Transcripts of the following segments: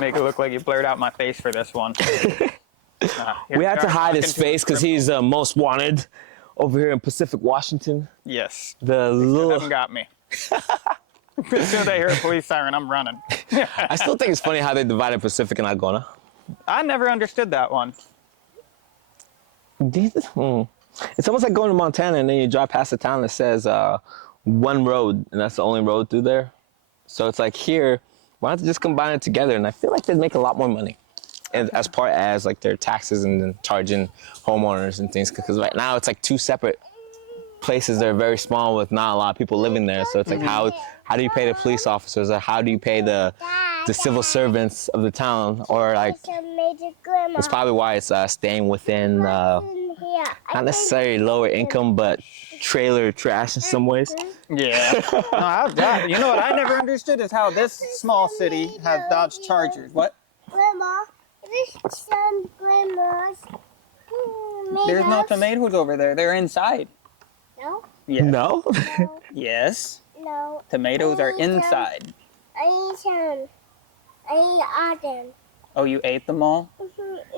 Make it look like you blurred out my face for this one. We had to hide his face because he's most wanted over here in Pacific Washington. Yes. The They little haven't got me. As soon as I hear a police siren, I'm running. I still think it's funny how they divided Pacific and Algona. I never understood that one. It's almost like going to Montana and then you drive past a town that says one road and that's the only road through there. So it's like here, why don't they just combine it together? And I feel like they'd make a lot more money. And as part as like their taxes and then charging homeowners and things. Because right now it's like two separate places that are very small with not a lot of people living there. So it's like how do you pay the police officers or how do you pay the civil servants of the town? Or like it's probably why it's staying within not necessarily lower income but trailer trash in some ways. Yeah. No, you know what I never understood is how this small city has Dodge Chargers. What? Grandma, there's some grandmas. There's no tomatoes over there. They're inside. No? Yes. No? No. Yes. No. Tomatoes are inside. I ate some. I ate them. Oh, you ate them all? You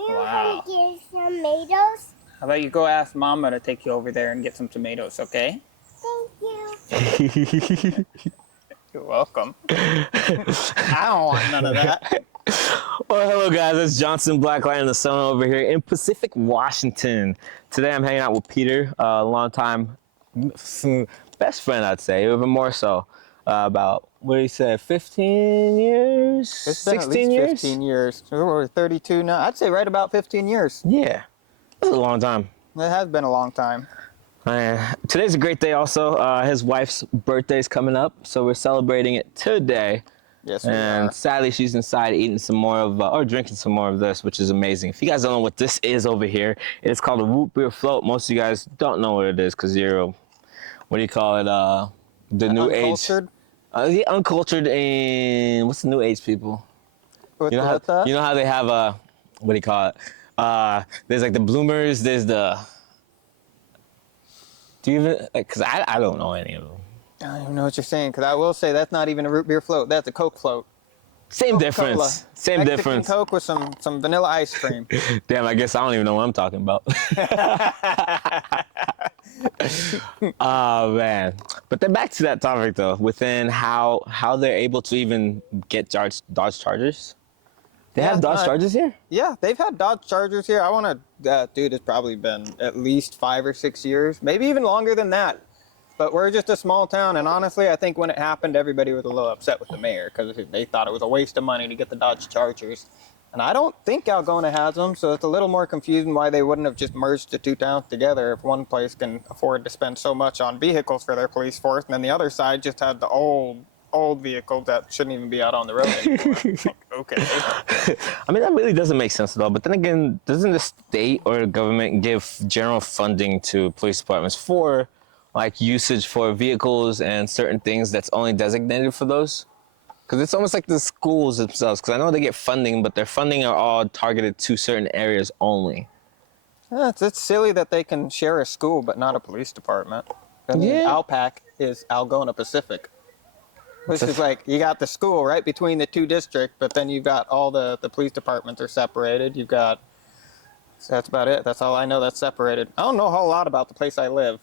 Wow. want to get some tomatoes? How about you go ask Mama to take you over there and get some tomatoes, okay? Thank you. You're welcome. I don't want none of that. Well, hello guys, it's Johnson Blacklight in the sun over here in Pacific, Washington. Today I'm hanging out with Peter, a long time best friend, I'd say, even more so. About, what did he say, 15 years? It's been 16 at least years? 15 years. We're 32 now. I'd say right about 15 years. Yeah, that's a long time. It has been a long time. Today's a great day also. His wife's birthday's coming up, so we're celebrating it today. Yes, we And are. sadly, she's inside eating some more of, or drinking some more of this, which is amazing. If you guys don't know what this is over here, it's called a root beer float. Most of you guys don't know what it is because you're, what do you call it, the new Uncultured? age. The uncultured and, what's the new age people? With You know how, that? you know how they have, what do you call it? There's like the bloomers, there's the, do you even, because I don't know any of them. I don't even know what you're saying, because I will say that's not even a root beer float. That's a Coke float. Same Coca-Cola. difference. Same Mexican difference. Coke with some vanilla ice cream. Damn, I guess I don't even know what I'm talking about. Oh man. But then back to that topic though, within how they're able to even get Dodge Chargers. They have Dodge Chargers here? Yeah, they've had Dodge Chargers here. I want to, dude, it's probably been at least 5 or 6 years, maybe even longer than that. But we're just a small town, and honestly, I think when it happened, everybody was a little upset with the mayor because they thought it was a waste of money to get the Dodge Chargers. And I don't think Algona has them, so it's a little more confusing why they wouldn't have just merged the two towns together if one place can afford to spend so much on vehicles for their police force, and then the other side just had the old vehicles that shouldn't even be out on the road anymore. Okay. I mean, that really doesn't make sense at all. But then again, doesn't the state or the government give general funding to police departments for like usage for vehicles and certain things that's only designated for those? Because it's almost like the schools themselves, because I know they get funding, but their funding are all targeted to certain areas only. Yeah, it's silly that they can share a school but not a police department. I mean, Yeah. Alpac is Algona Pacific. Which is like, you got the school right between the two districts, but then you've got all the police departments are separated. You've got, so that's about it. That's all I know that's separated. I don't know a whole lot about the place I live.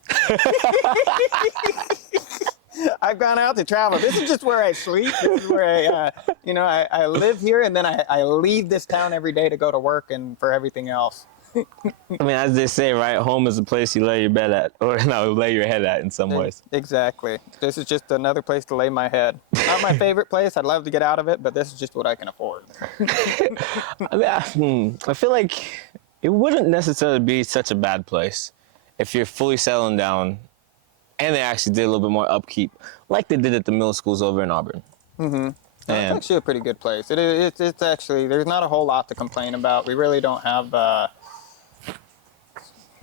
I've gone out to travel. This is just where I sleep. This is where I live here, and then I leave this town every day to go to work and for everything else. I mean, as they say, right? Home is a place you lay your bed at, or no, lay your head at in some ways. Exactly. This is just another place to lay my head. Not my favorite place. I'd love to get out of it, but this is just what I can afford. I mean, I feel like it wouldn't necessarily be such a bad place if you're fully settling down and they actually did a little bit more upkeep, like they did at the middle schools over in Auburn. Mm-hmm. It's And actually a pretty good place. It's actually, there's not a whole lot to complain about. We really don't have,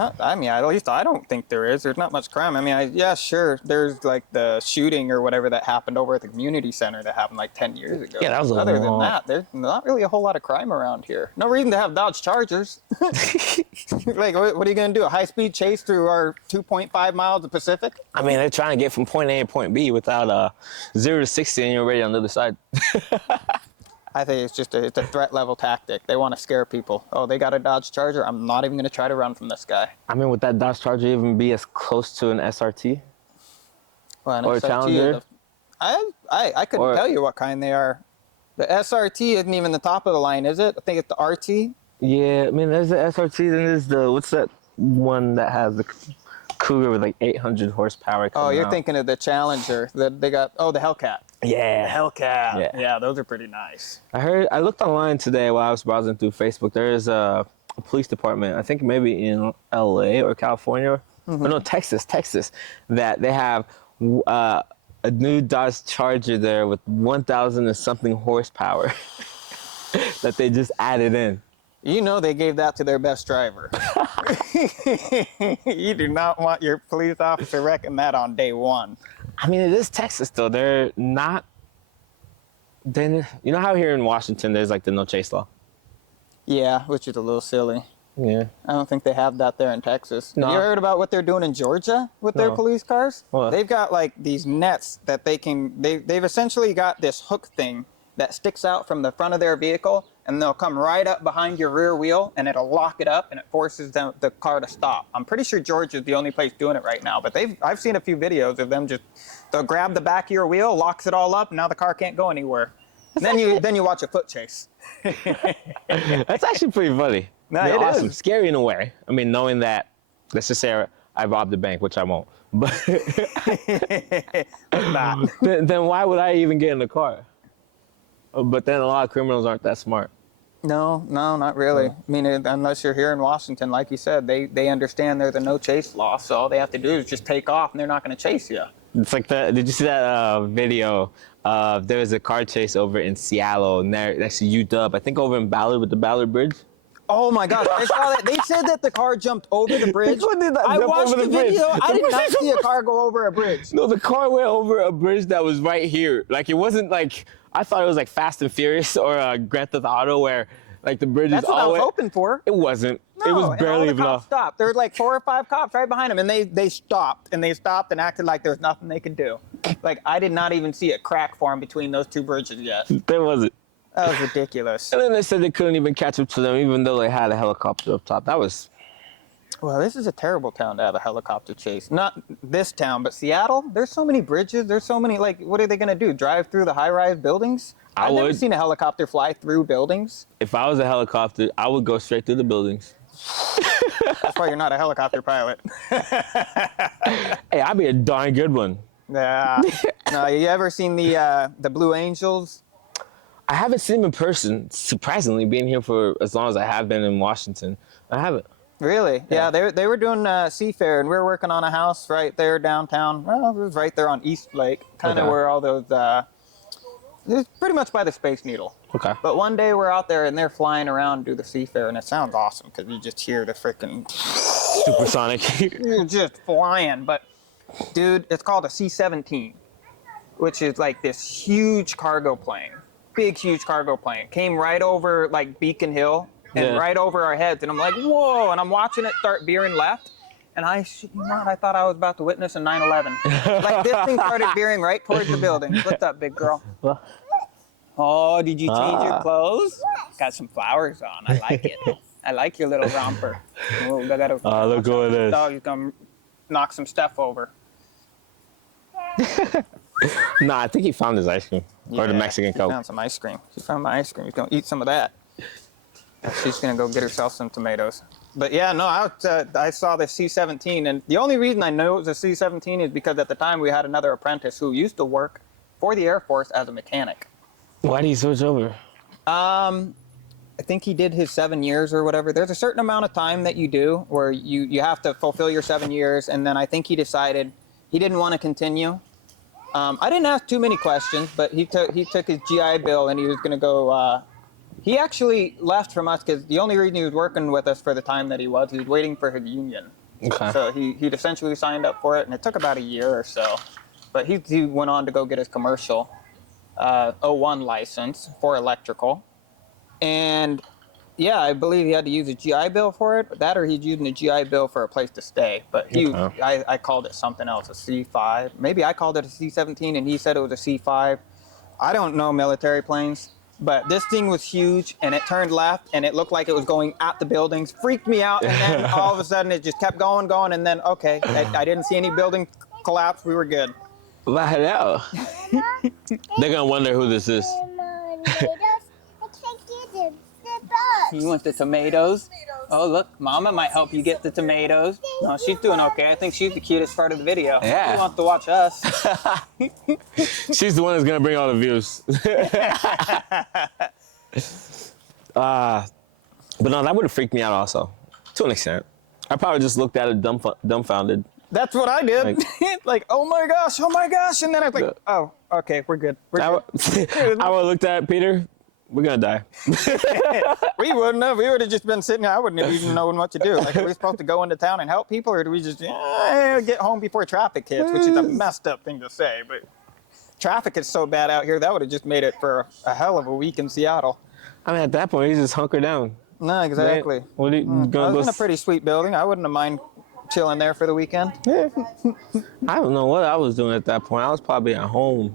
I mean, at least I don't think there is. There's not much crime. I mean, yeah, sure. There's like the shooting or whatever that happened over at the community center that happened like 10 years ago. Yeah, that was a Other than long- that, there's not really a whole lot of crime around here. No reason to have Dodge Chargers. Like, what are you going to do? A high-speed chase through our 2.5 miles of Pacific? I mean, they're trying to get from point A to point B without 0 to 60 and you're already on the other side. I think it's just it's a threat level tactic. They want to scare people. Oh, they got a Dodge Charger. I'm not even going to try to run from this guy. I mean, would that Dodge Charger even be as close to an SRT? Well, an Or a SRT Challenger? I couldn't Or- tell you what kind they are. The SRT isn't even the top of the line, is it? I think it's the RT. Yeah, I mean, there's the SRT, then there's the, what's that one that has the Cougar with like 800 horsepower? Oh, coming you're out? thinking of the Challenger. They got, the Hellcat. Yeah. Hellcat. Yeah. Those are pretty nice. I looked online today while I was browsing through Facebook. There is a police department, I think maybe in LA or California, or no, Texas, that they have a new Dodge Charger there with 1,000 and something horsepower that they just added in. You know they gave that to their best driver. You do not want your police officer wrecking that on day one. I mean, it is Texas though. They're not. Then you know how here in Washington there's like the no chase law. Yeah, which is a little silly. Yeah. I don't think they have that there in Texas. No. You heard about what they're doing in Georgia with their No. police cars? What? They've got like these nets that they've essentially got this hook thing that sticks out from the front of their vehicle, and they'll come right up behind your rear wheel and it'll lock it up and it forces the car to stop. I'm pretty sure Georgia's the only place doing it right now, but I've seen a few videos of them they'll grab the back of your wheel, locks it all up, and now the car can't go anywhere. And then you watch a foot chase. That's actually pretty funny. No, They're it awesome. is. Scary in a way. I mean, knowing that, let's just say I robbed the bank, which I won't. But Not. then why would I even get in the car? But then a lot of criminals aren't that smart. No, not really. I mean, unless you're here in Washington, like you said, they understand there's a no chase law, so all they have to do is just take off, and they're not going to chase you. It's like that. Did you see that video? There was a car chase over in Seattle, next to UW. I think over in Ballard with the Ballard Bridge. Oh my gosh, I saw that. They said that the car jumped over the bridge. What did that I jump watched over the the bridge? video. I The did not bridge- see a car go over a bridge. No, the car went over a bridge that was right here. Like it wasn't like I thought it was like Fast and Furious or Grand Theft Auto where like the bridge That's is what I all was the way. hoping for. It wasn't. No, It was and barely all the even cops off. stopped. There was like 4 or 5 cops right behind them, and they stopped and acted like there was nothing they could do. Like I did not even see a crack form between those two bridges yet. There wasn't. That was ridiculous. And then they said they couldn't even catch up to them, even though they had a helicopter up top. That was. Well, this is a terrible town to have a helicopter chase. Not this town, but Seattle. There's so many bridges. There's so many, like, what are they going to do? Drive through the high-rise buildings? I've never would. seen a helicopter fly through buildings. If I was a helicopter, I would go straight through the buildings. That's why you're not a helicopter pilot. Hey, I'd be a darn good one. Yeah. No, you ever seen the Blue Angels? I haven't seen them in person. Surprisingly, being here for as long as I have been in Washington, I haven't. Really? Yeah. Yeah, they were doing Seafair, and we were working on a house right there downtown. Well, it was right there on East Lake, kind of Okay. where all those. It was pretty much by the Space Needle. Okay. But one day we're out there and they're flying around do the Seafair, and it sounds awesome because you just hear the freaking Supersonic. you're just flying. But dude, it's called a C-17, which is like this huge cargo plane, big huge cargo plane. Came right over like Beacon Hill and Yeah. right over our heads, and I'm like, whoa! And I'm watching it start veering left. And I thought I was about to witness a 9/11. Like this thing started veering right towards the building. What's up, big girl? Well, Oh, did you change your Ah. clothes? Got some flowers on. I like it. I like your little romper. Oh, I gotta, look what it is. dog is gonna knock some stuff over. nah, I think he found his ice cream or the Yeah, Mexican she Coke. found some ice cream. She found my ice cream. She's gonna eat some of that. She's gonna go get herself some tomatoes. But yeah, no, I saw the C-17, and the only reason I know it was a C-17 is because at the time we had another apprentice who used to work for the Air Force as a mechanic. Why did he switch over? I think he did his 7 years or whatever. There's a certain amount of time that you do where you have to fulfill your 7 years, and then I think he decided he didn't want to continue. I didn't ask too many questions, but he took his GI Bill and he was going to go He actually left from us because the only reason he was working with us for the time that he was waiting for his union. Okay. So he'd essentially signed up for it, and it took about a year or so. But he went on to go get his commercial '01 license for electrical. And yeah, I believe he had to use a GI Bill for it, but that or he's using a GI Bill for a place to stay. But I called it something else, a C5. Maybe I called it a C-17 and he said it was a C5. I don't know military planes, but this thing was huge and it turned left and it looked like it was going at the buildings. Freaked me out, and then all of a sudden it just kept going, and then, okay, I didn't see any building collapse. We were good. What the hell? They're going to wonder who this is. You want the tomatoes? Oh, look, Mama might help you get the tomatoes. No, she's doing okay. I think she's the cutest part of the video. Yeah. She wants to watch us. She's the one that's going to bring all the views. But no, that would have freaked me out also, to an extent. I probably just looked at it dumbfounded. That's what I did. Like, oh my gosh. And then I was like, oh, okay, we're good. I would have looked at Peter. We're going to die. We wouldn't have. We would have just been sitting there. I wouldn't have even known what to do. Like, are we supposed to go into town and help people, or do we just get home before traffic hits, which is a messed up thing to say. But traffic is so bad out here, that would have just made it for a hell of a week in Seattle. I mean, at that point, you just hunker down. No, exactly. Right? What are you I was in a pretty sweet building. I wouldn't have mind chilling there for the weekend. Yeah. I don't know what I was doing at that point. I was probably at home.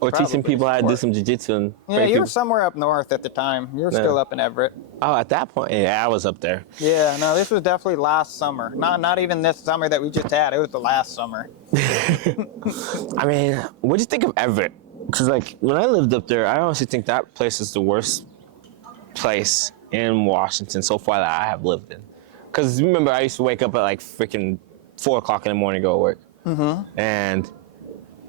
Or teaching people how to do some jiu-jitsu. And yeah, you were somewhere up north at the time. You were still up in Everett. Oh, at that point? Yeah, I was up there. Yeah, no, this was definitely last summer. Not even this summer that we just had. It was the last summer. I mean, what'd you think of Everett? Because, like, when I lived up there, I honestly think that place is the worst place in Washington so far that I have lived in. Because remember, I used to wake up at, like, freaking 4 o'clock in the morning to go to work. Mm-hmm. And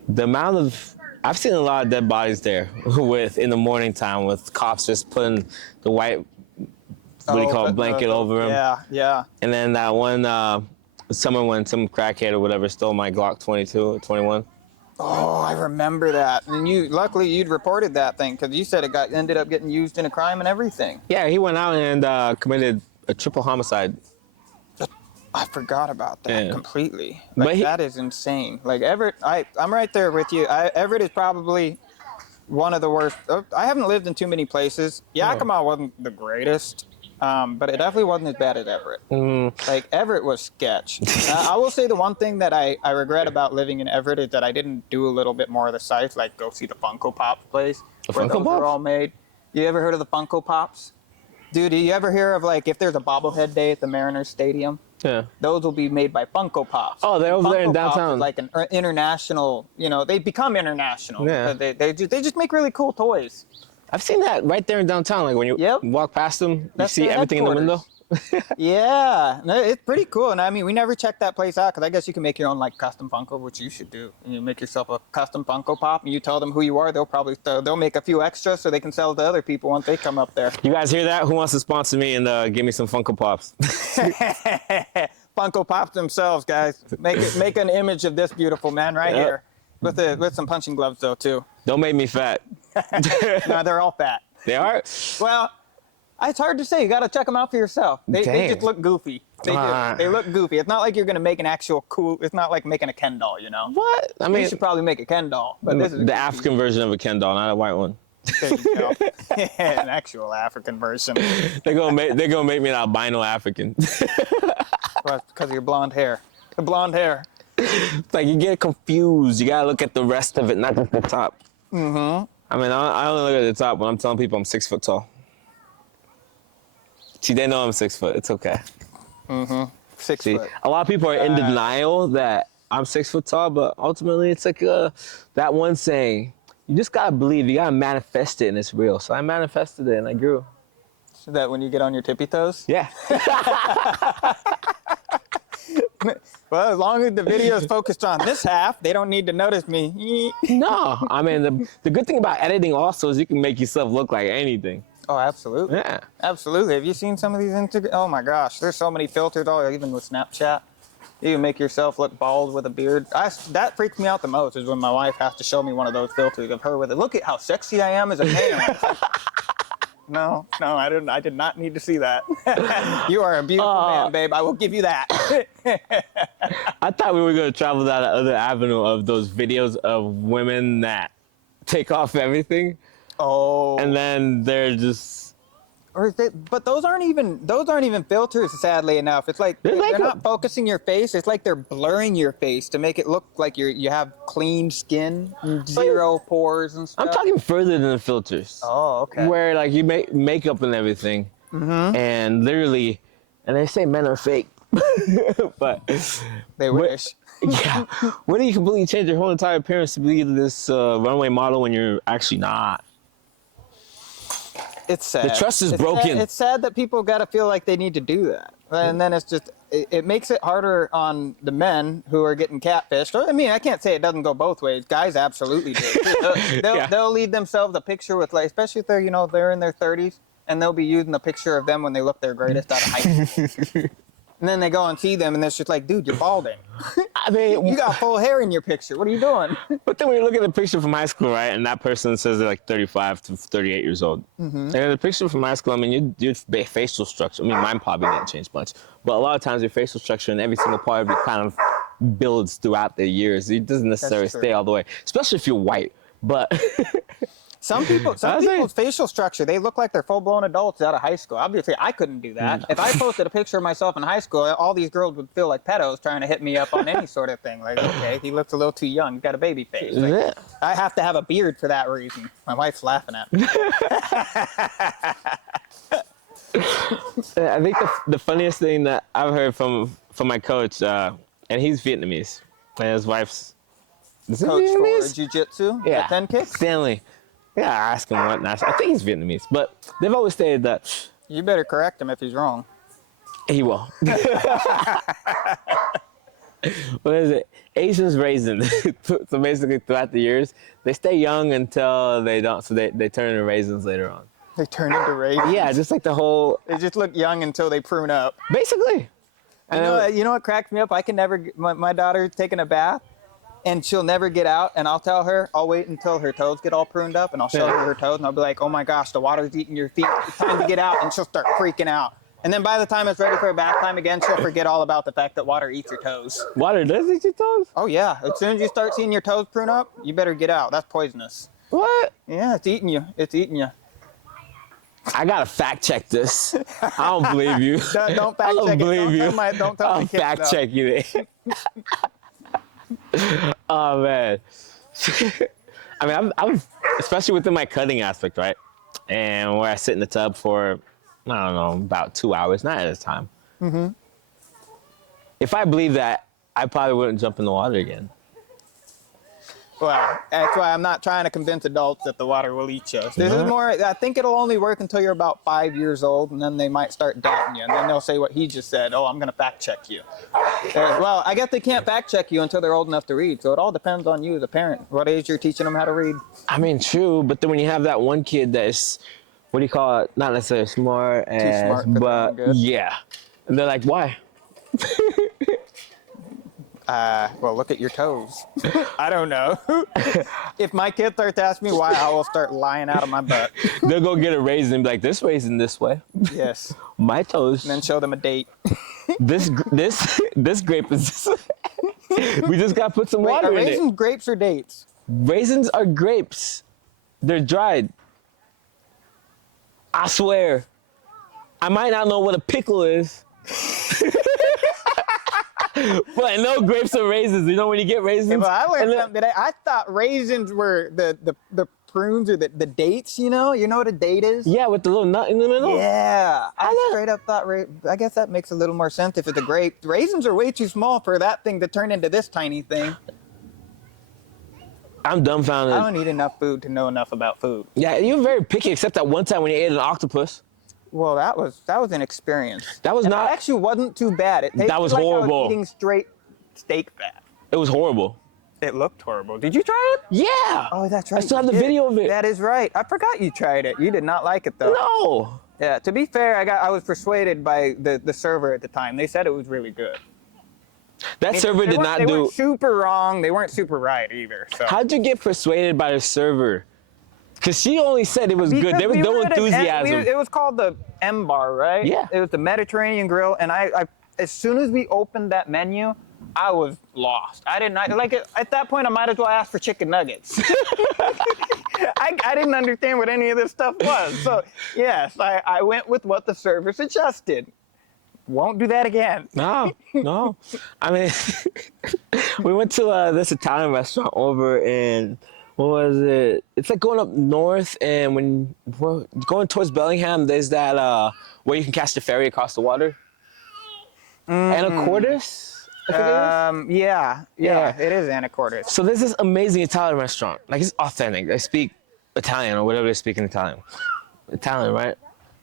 the amount of... I've seen a lot of dead bodies there in the morning time with cops just putting the white, blanket over them. Yeah. And then that one summer when some crackhead or whatever stole my Glock 22 or 21. Oh, I remember that. And luckily you'd reported that thing because you said it ended up getting used in a crime and everything. Yeah, he went out and committed a triple homicide. I forgot about that completely. Like, that is insane. Like, Everett, I'm right there with you. Everett is probably one of the worst. I haven't lived in too many places. Yakima wasn't the greatest, but it definitely wasn't as bad as Everett. Like, Everett was sketch. I will say the one thing that I regret about living in Everett is that I didn't do a little bit more of the sites, like go see the Funko Pops place. Where those were all made. You ever heard of the Funko Pops? Dude, do you ever hear of, like, if there's a bobblehead day at the Mariners Stadium? Yeah. Those will be made by Funko Pops. Oh, they're over there in downtown. Like an international, they become international. Yeah. They just make really cool toys. I've seen that right there in downtown. Like when you walk past them, you see everything in the window. Yeah, no, it's pretty cool. And I mean, we never checked that place out because I guess you can make your own like custom Funko, which you should do. And you make yourself a custom Funko Pop, and you tell them who you are. They'll make a few extras so they can sell to other people once they come up there. You guys hear that? Who wants to sponsor me and give me some Funko Pops? Funko Pops themselves, guys. Make an image of this beautiful man right here with some punching gloves though too. Don't make me fat. No, they're all fat. They are? Well, it's hard to say. You got to check them out for yourself. They just look goofy. They do. They look goofy. It's not like you're going to make an actual cool... It's not like making a Ken doll, you know? What? I mean... You should probably make a Ken doll. But this is the African version of a Ken doll, not a white one. There you go. An actual African version. They're gonna make me an albino African. Well, because of your blonde hair. The blonde hair. It's like you get confused. You got to look at the rest of it, not just the top. Mm-hmm. I mean, I only look at the top when I'm telling people I'm 6 foot tall. See, they know I'm 6 foot. It's okay. Mm-hmm. 6 foot. A lot of people are in denial that I'm 6 foot tall, but ultimately it's like that one saying, you just gotta believe, you gotta manifest it and it's real. So I manifested it and I grew. So that when you get on your tippy toes? Yeah. Well, as long as the video is focused on this half, they don't need to notice me. No, I mean, the good thing about editing also is you can make yourself look like anything. Oh, absolutely. Yeah. Absolutely. Have you seen some of these Oh my gosh, there's so many filters, even with Snapchat. You can make yourself look bald with a beard. That freaks me out the most is when my wife has to show me one of those filters of her with it. Look at how sexy I am as a man. No, I did not need to see that. You are a beautiful man, babe. I will give you that. I thought we were going to travel down the other avenue of those videos of women that take off everything Oh. and then they're just But those aren't even filters, sadly enough. It's like they're not focusing your face. It's like they're blurring your face to make it look like you have clean skin, zero pores and stuff. I'm talking further than the filters. Oh, okay. Where like you make makeup and everything, and literally, and they say men are fake, but They wish. yeah, where do you completely change your whole entire appearance to be this runway model when you're actually not? It's sad. The trust is It's broken. Sad. It's sad that people got to feel like they need to do that. And then it's just, it makes it harder on the men who are getting catfished. I mean, I can't say it doesn't go both ways. Guys absolutely do. They'll leave themselves a picture with, like, especially if they're, they're in their 30s, and they'll be using a picture of them when they look their greatest out of high school. And then they go and see them, and it's just like, dude, you're balding. I mean, You got full hair in your picture. What are you doing? but then when you look at the picture from high school, right, and that person says they're like 35 to 38 years old, and the picture from high school, I mean, your facial structure, I mean, mine probably didn't change much, but a lot of times your facial structure and every single part of it kind of builds throughout the years. It doesn't necessarily true. stay all the way, especially if you're white. But Some people's facial structure, they look like they're full-blown adults out of high school. Obviously, I couldn't do that. If I posted a picture of myself in high school, all these girls would feel like pedos trying to hit me up on any sort of thing. Like, okay, he looks a little too young. He's got a baby face. Like, yeah. I have to have a beard for that reason. My wife's laughing at me. I think the funniest thing that I've heard from my coach, and he's Vietnamese, and his wife's is it Coach for Vietnamese? jiu-jitsu Yeah, at 10 kicks? Stanley. Yeah, I asked him what national. I think he's Vietnamese, but they've always stated that You better correct him if he's wrong. he will. What is it? Asians raisin. So basically, throughout the years, they stay young until they don't. So they turn into raisins later on. They turn into raisins. Yeah, just like the whole. They just look young until they prune up. Basically. You know what cracks me up? I can never. My daughter's taking a bath, and she'll never get out. And I'll tell her, I'll wait until her toes get all pruned up, and I'll show her toes, and I'll be like, "Oh my gosh, the water's eating your feet. It's time to get out." And she'll start freaking out. And then by the time it's ready for bath time again, she'll forget all about the fact that water eats your toes. Water does eat your toes? Oh yeah. As soon as you start seeing your toes prune up, you better get out. That's poisonous. What? Yeah, it's eating you. It's eating you. I gotta fact check this. I don't believe you. Don't fact I don't check it. believe you. Don't tell I'll my kids, fact though. check you there. Oh man. I mean, I'm especially within my cutting aspect, right? And where I sit in the tub for, I don't know, about 2 hours, not at a time. Mm-hmm. If I believe that, I probably wouldn't jump in the water again. Well, that's why I'm not trying to convince adults that the water will eat you. This is more, I think it'll only work until you're about 5 years old, and then they might start doubting you. And then they'll say what he just said, "Oh, I'm going to fact check you." Well, I guess they can't fact check you until they're old enough to read. So it all depends on you as a parent. What age you're teaching them how to read. I mean, true, but then when you have that one kid that is, what do you call it? Not necessarily smart, smart for their but own good. yeah. And they're like, why? Well, look at your toes. I don't know. If my kid starts asking me why, I will start lying out of my butt. They'll go get a raisin and be like, this raisin this way. Yes. My toes. And then show them a date. This grape is this way. We just gotta put some Wait, water are in raisins it. grapes or dates? Raisins are grapes. They're dried. I swear. I might not know what a pickle is. But I know grapes are raisins. You know when you get raisins? Yeah, but I learned and then- something today. I thought raisins were the prunes or the dates, you know? You know what a date is? Yeah, with the little nut in the middle. Yeah. I straight up thought, I guess that makes a little more sense if it's a grape. Raisins are way too small for that thing to turn into this tiny thing. I'm dumbfounded. I don't eat enough food to know enough about food. Yeah, you're very picky, except that one time when you ate an octopus. Well, that was an experience. That was And not. It actually wasn't too bad. It tasted was like I horrible. was eating straight steak fat. It was horrible. It looked horrible. Did you try it? Yeah. Oh, that's right. I still have you the did. video of it. That is right. I forgot you tried it. You did not like it though. No. Yeah. To be fair, I was persuaded by the server at the time. They said it was really good. That server They did not They do. weren't super wrong. They weren't super right either. So How'd you get persuaded by the server? Because she only said it was good. There was no enthusiasm. It was called the M Bar, right? Yeah. It was the Mediterranean Grill, and I as soon as we opened that menu, I was lost. I didn't like it. At that point, I might as well ask for chicken nuggets. I didn't understand what any of this stuff was. So yes, I went with what the server suggested. Won't do that again. No. I mean, we went to this Italian restaurant over in, what was it? It's like going up north, and when we're going towards Bellingham, there's that where you can catch the ferry across the water. Anacortes, I think it is. Yeah, it is Anacortes. So there's this amazing Italian restaurant. Like, it's authentic. They speak Italian or whatever they speak in Italian. Italian, right?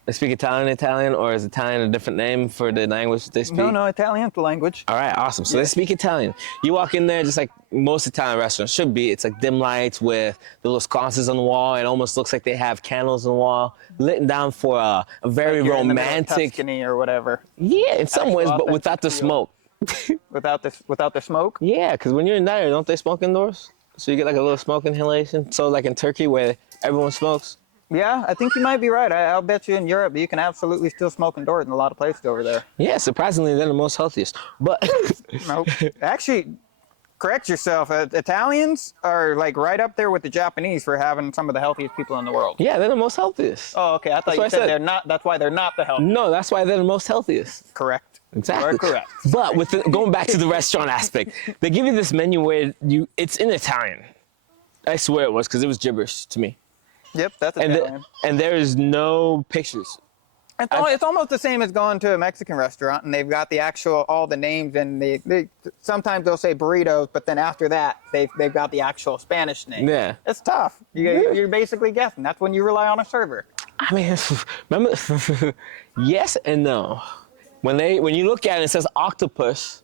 They speak Italian, or is Italian a different name for the language that they speak? No, Italian's the language. All right, awesome. So they speak Italian. You walk in there just like most Italian restaurants should be. It's like dim lights with the little sconces on the wall. It almost looks like they have candles on the wall, lit down for a very Like you're in the middle of romantic. Tuscany or whatever. Yeah, in some ways, but without the feel. smoke. Without the smoke. Yeah, because when you're in there, don't they smoke indoors? So you get like a little smoke inhalation. So like in Turkey where everyone smokes. Yeah, I think you might be right. I'll bet you in Europe you can absolutely still smoke indoors in a lot of places over there. Yeah, surprisingly, they're the most healthiest. But Nope. Actually, correct yourself. Italians are like right up there with the Japanese for having some of the healthiest people in the world. yeah, they're the most healthiest. Oh, okay. I thought That's you what I said said. they're not. That's why they're not the healthiest. No, that's why they're the most healthiest. Correct. Exactly. You are correct. But with going back to the restaurant aspect, they give you this menu where it's in Italian. I swear it was, because it was gibberish to me. Yep, that's And Italian. and there is no pictures. It's almost the same as going to a Mexican restaurant and they've got the actual, all the names, and they sometimes they'll say burritos, but then after that, they've got the actual Spanish name. Yeah. It's tough. You're basically guessing. That's when you rely on a server. I mean, remember? Yes and no. When you look at it, it says octopus.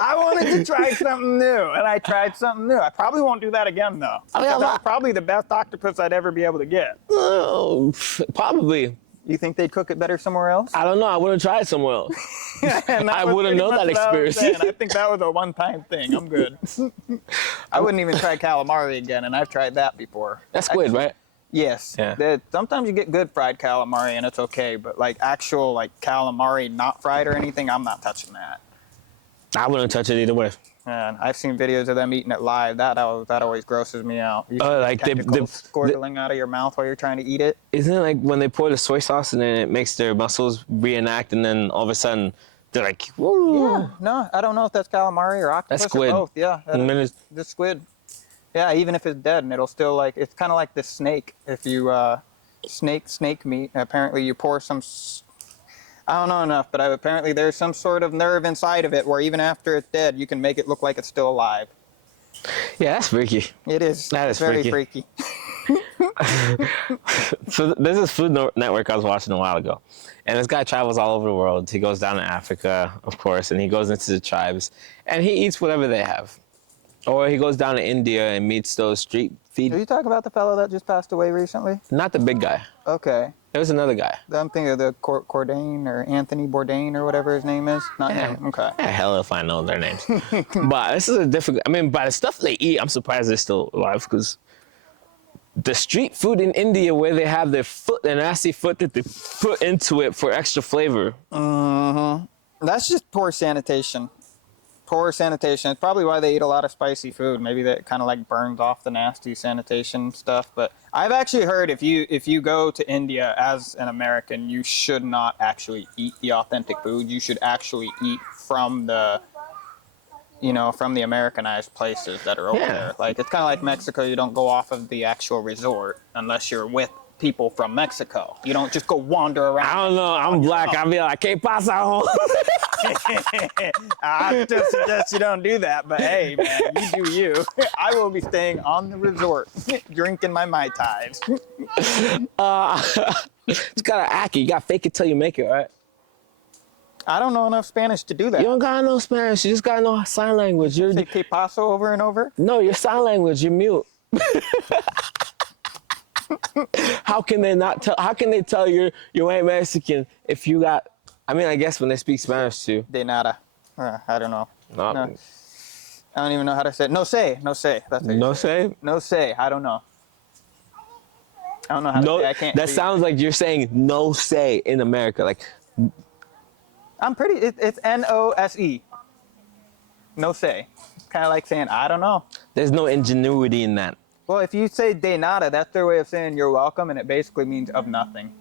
I wanted to try something new, and I tried something new. I probably won't do that again, though. I mean, That's probably the best octopus I'd ever be able to get. Oh, probably. You think they'd cook it better somewhere else? I don't know. I would have tried somewhere else. And I was wouldn't pretty know much that what I was experience. saying. I think that was a one-time thing. I'm good. I wouldn't even try calamari again, and I've tried that before. That's squid, right? Yes. Yeah. Sometimes you get good fried calamari, and it's okay, but like actual like calamari not fried or anything, I'm not touching that. I wouldn't touch it either way. And I've seen videos of them eating it live. That always grosses me out. You see Like they tentacles squirting out of your mouth while you're trying to eat it. isn't it like when they pour the soy sauce and then it makes their muscles reenact, and then all of a sudden they're like, whoa. Yeah. No, I don't know if that's calamari or octopus. That's squid. Or both. Yeah. And then it's- The squid. Yeah, even if it's dead, and it'll still like, it's kind of like the snake. If you snake meat, apparently you pour some. I don't know enough, but apparently there's some sort of nerve inside of it where even after it's dead, you can make it look like it's still alive. Yeah, that's freaky. It is. That is very freaky. freaky. So there's this Food Network I was watching a while ago, and this guy travels all over the world. He goes down to Africa, of course, and he goes into the tribes, and he eats whatever they have. Or he goes down to India and meets those street Are you feed. talking about the fellow that just passed away recently? Not the big guy. Okay. It was another guy. I'm thinking of the Cordain or Anthony Bourdain or whatever his name is. Not him. Okay. Yeah, hell if I know their names. But this is a difficult. I mean, by the stuff they eat, I'm surprised they're still alive, because the street food in India where they have their nasty foot that they put into it for extra flavor. That's just poor sanitation. Poor sanitation. It's probably why they eat a lot of spicy food. Maybe that kind of like burns off the nasty sanitation stuff. But I've actually heard if you go to India as an American, you should not actually eat the authentic food. You should actually eat from the Americanized places that are over Yeah. there. Like, it's kind of like Mexico. You don't go off of the actual resort unless you're with people from Mexico. You don't just go wander around. I don't know. I'm black. I'll be like, ¿Qué pasa, home? I still suggest you don't do that, but hey, man, you do you. I will be staying on the resort, drinking my Mai Tais. It's got to act it. You got to fake it till you make it, right? I don't know enough Spanish to do that. You don't got to know Spanish. You just got to know sign language. Say que paso over and over. No, your sign language. You're mute. How can they not tell? How can they tell you ain't Mexican if you got? I mean, I guess when they speak Spanish too. De nada. I don't know. No. No. I don't even know how to say it. No say. That's how you No say it. say? No say. I don't know. I don't know how to No, say. I can't. that see. sounds like you're saying no say in America. Like, I'm pretty. It's NOSE. No say. Kind of like saying I don't know. there's no ingenuity in that. Well, if you say de nada, that's their way of saying you're welcome, and it basically means of nothing.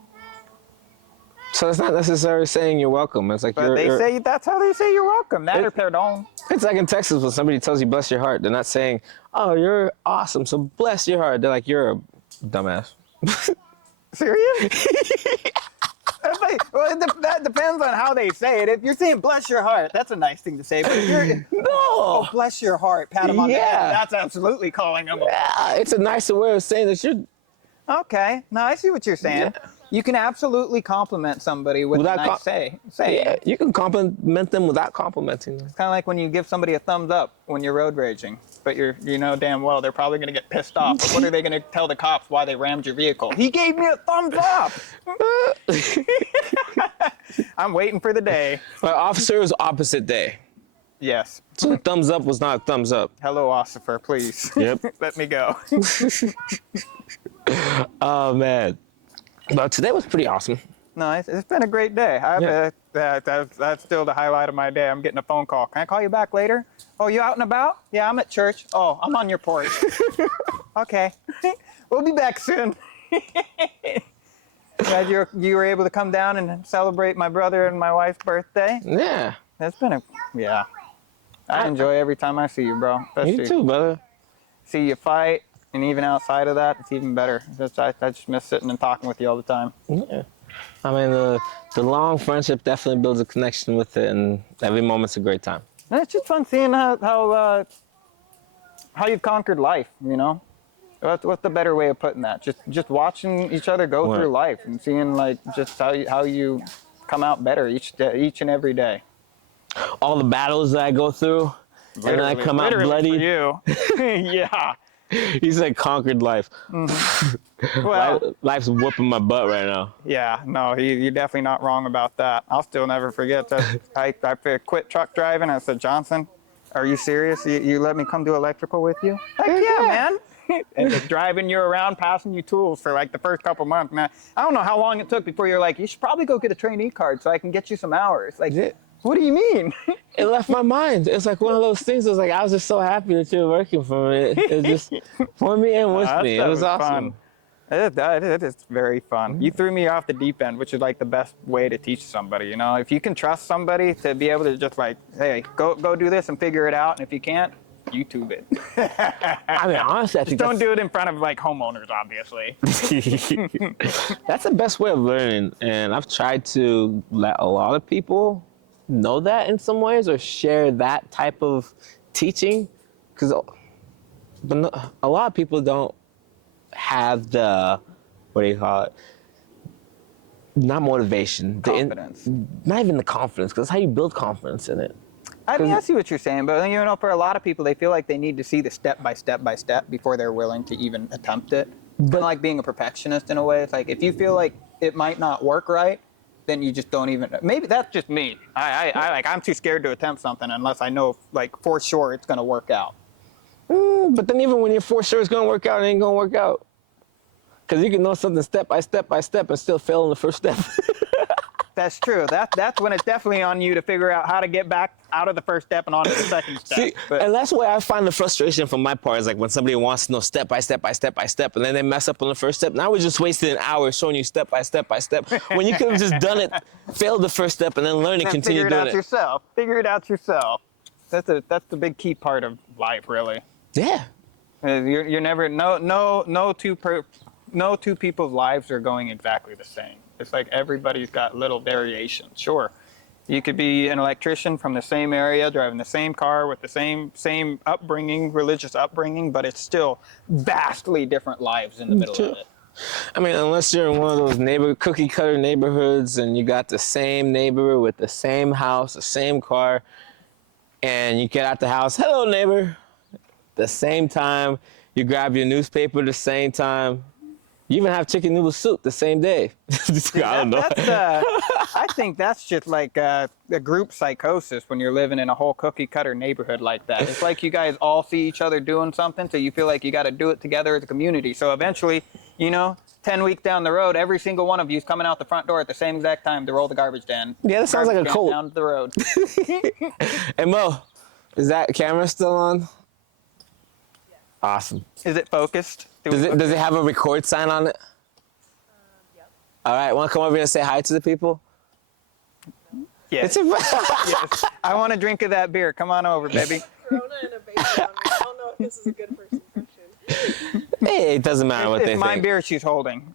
So it's not necessarily saying you're welcome. It's like But they say that's how they say you're welcome. That or perdón. It's like in Texas when somebody tells you bless your heart. They're not saying, oh, you're awesome, so bless your heart. They're like, you're a dumbass. Serious? That's like, well, that depends on how they say it. If you're saying bless your heart, that's a nice thing to say. But if you're No. bless your heart, pat them on the Yeah. head, that's absolutely calling them. Yeah, it's a nicer way of saying that you're Okay, no, I see what you're saying. Yeah. You can absolutely compliment somebody with Without a nice say. yeah, you can compliment them without complimenting them. It's kind of like when you give somebody a thumbs up when you're road raging, but you know damn well they're probably going to get pissed off. But what are they going to tell the cops why they rammed your vehicle? He gave me a thumbs up. I'm waiting for the day. My officer was opposite day. Yes. So the thumbs up was not a thumbs up. Hello, officer, please. Yep. Let me go. Oh, man. But today was pretty awesome. No, it's been a great day. That's still the highlight of my day. I'm getting a phone call. Can I call you back later? Oh, you out and about? Yeah, I'm at church. Oh, I'm on your porch. Okay. We'll be back soon. Glad you were able to come down and celebrate my brother and my wife's birthday. Yeah. It's been yeah. I enjoy every time I see you, bro. You too, brother. See you fight, and even outside of that, it's even better. I just miss sitting and talking with you all the time. Yeah. I mean, the long friendship definitely builds a connection with it, and every moment's a great time. And it's just fun seeing how you've conquered life, you know? What's the better way of putting that? Just watching each other go through life and seeing like just how you come out better each and every day. All the battles that I go through, and then I come out bloody. For you. Yeah. He's like conquered life. Well, Life's whooping my butt right now. yeah, no, you're definitely not wrong about that. I'll still never forget that. I quit truck driving. I said, Johnson, are you serious? You let me come do electrical with you? Heck yeah, man. And just driving you around, passing you tools for like the first couple months. Man, I don't know how long it took before you're like, you should probably go get a trainee card so I can get you some hours. Like, what do you mean? It left my mind. It's like one of those things. It was like I was just so happy that you were working for me. It just for me and with me. It was awesome. It is very fun. You threw me off the deep end, which is like the best way to teach somebody. You know, if you can trust somebody to be able to just like, hey, go do this and figure it out, and if you can't, YouTube it. I mean, honestly, I think Don't do it in front of like homeowners, obviously. that's the best way of learning, and I've tried to let a lot of people know that in some ways or share that type of teaching, because a lot of people don't have the, what do you call it? Not motivation, Confidence. not even the confidence, because that's how you build confidence in it. I mean, I see what you're saying, but you know, for a lot of people, they feel like they need to see the step by step before they're willing to even attempt it. But like being a perfectionist in a way, it's like if you feel like it might not work right, then you just don't even. Maybe that's just me. I'm too scared to attempt something unless I know like for sure it's gonna work out. But then even when you're for sure it's gonna work out, it ain't gonna work out. Because you can know something step by step and still fail in the first step. That's true. That's when it's definitely on you to figure out how to get back out of the first step and on to the second step. See, and that's why I find the frustration from my part is like when somebody wants to know step by step, and then they mess up on the first step. Now we're just wasting an hour showing you step by step, when you could have just done it, failed the first step, and then learn and continue doing it. Figure it out yourself. That's the big key part of life, really. Yeah. You're never no two people's lives are going exactly the same. It's like everybody's got little variations. Sure, you could be an electrician from the same area, driving the same car with the same upbringing, religious upbringing, but it's still vastly different lives in the middle of it. I mean, unless you're in one of those cookie cutter neighborhoods and you got the same neighbor with the same house, the same car, and you get out the house, hello neighbor, the same time, you grab your newspaper the same time, You even have chicken noodle soup the same day. I don't know. I think that's just like a group psychosis when you're living in a whole cookie cutter neighborhood like that. It's like you guys all see each other doing something, so you feel like you got to do it together as a community. So eventually, 10 weeks down the road, every single one of you is coming out the front door at the same exact time to roll the garbage down. Yeah, that sounds like a cult. Down the road. Hey, Mo, is that camera still on? Awesome. Is it focused? Does it have a record sign on it? Yep. All right, want to come over here and say hi to the people? Yes. Yes. I want a drink of that beer. Come on over, baby. Corona and a baby on me. I don't know if this is a good first impression. Hey, it doesn't matter what they It's my think. beer she's holding.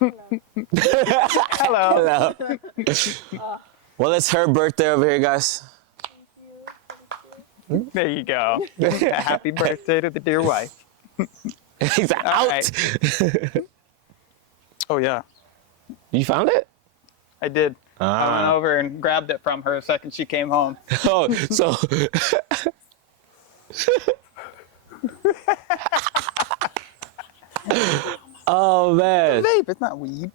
Hello. Hello. Well, it's her birthday over here, guys. There you go. Happy birthday to the dear wife. He's out. right. Oh, yeah. You found it? I did. I went Ah. over and grabbed it from her the second she came home. Oh, so. Oh man. Vape, it's not weed.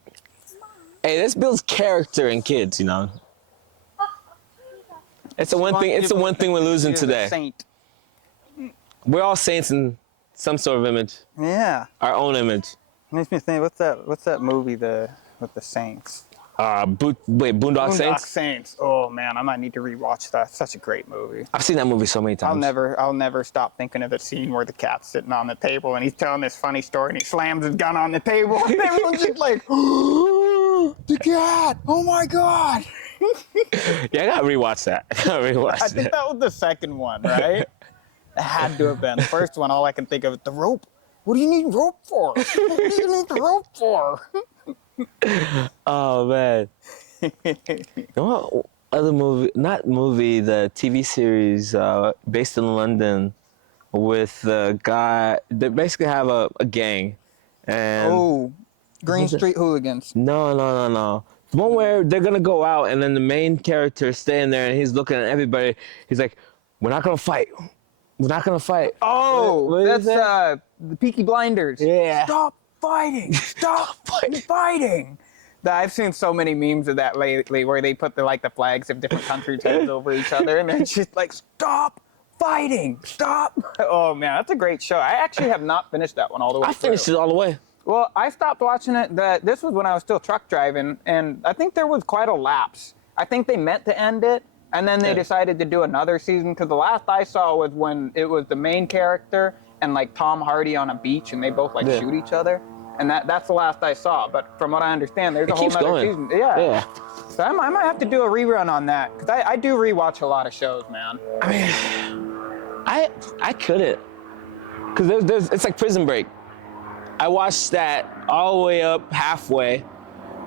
Hey, this builds character in kids, you know. It's the one thing. It's the one thing we're losing She's a today. Saint. We're all saints in some sort of image, Yeah. our own image. Makes me think, what's that movie with the Saints? Boondock Boondock Saints. Saints. Oh man, I might need to rewatch that. It's such a great movie. I've seen that movie so many times. I'll never stop thinking of the scene where the cat's sitting on the table and he's telling this funny story and he slams his gun on the table and everyone's just like, the cat! Oh my god! Yeah, I gotta rewatch that. I gotta rewatch I think that. that was the second one, right? It had to have been. The first one, all I can think of is the rope. What do you need rope for? What do you need the rope for? Oh man. You know what other movie? Not movie. The TV series based in London with the guy. They basically have a gang, and Oh, Green Street Hooligans. No. The one where they're gonna go out and then the main character is staying there and he's looking at everybody. He's like, "We're not gonna fight. We're not gonna fight." Oh, What is that's the Peaky Blinders. Yeah. Stop fighting! Stop fighting! I've seen so many memes of that lately, where they put the flags of different countries' heads over each other, and they're just like, "Stop fighting! Stop!" Oh man, that's a great show. I actually have not finished that one all the way. I finished through. it all the way. Well, I stopped watching it. This was when I was still truck driving, and I think there was quite a lapse. I think they meant to end it, and then they decided to do another season, because the last I saw was when it was the main character and like Tom Hardy on a beach, and they both shoot each other, and that's the last I saw. But from what I understand, there's a whole keeps other going. season. Yeah. Yeah. So I might have to do a rerun on that, because I do rewatch a lot of shows, man. I mean, I couldn't, because there's it's like Prison Break. I watched that all the way up halfway,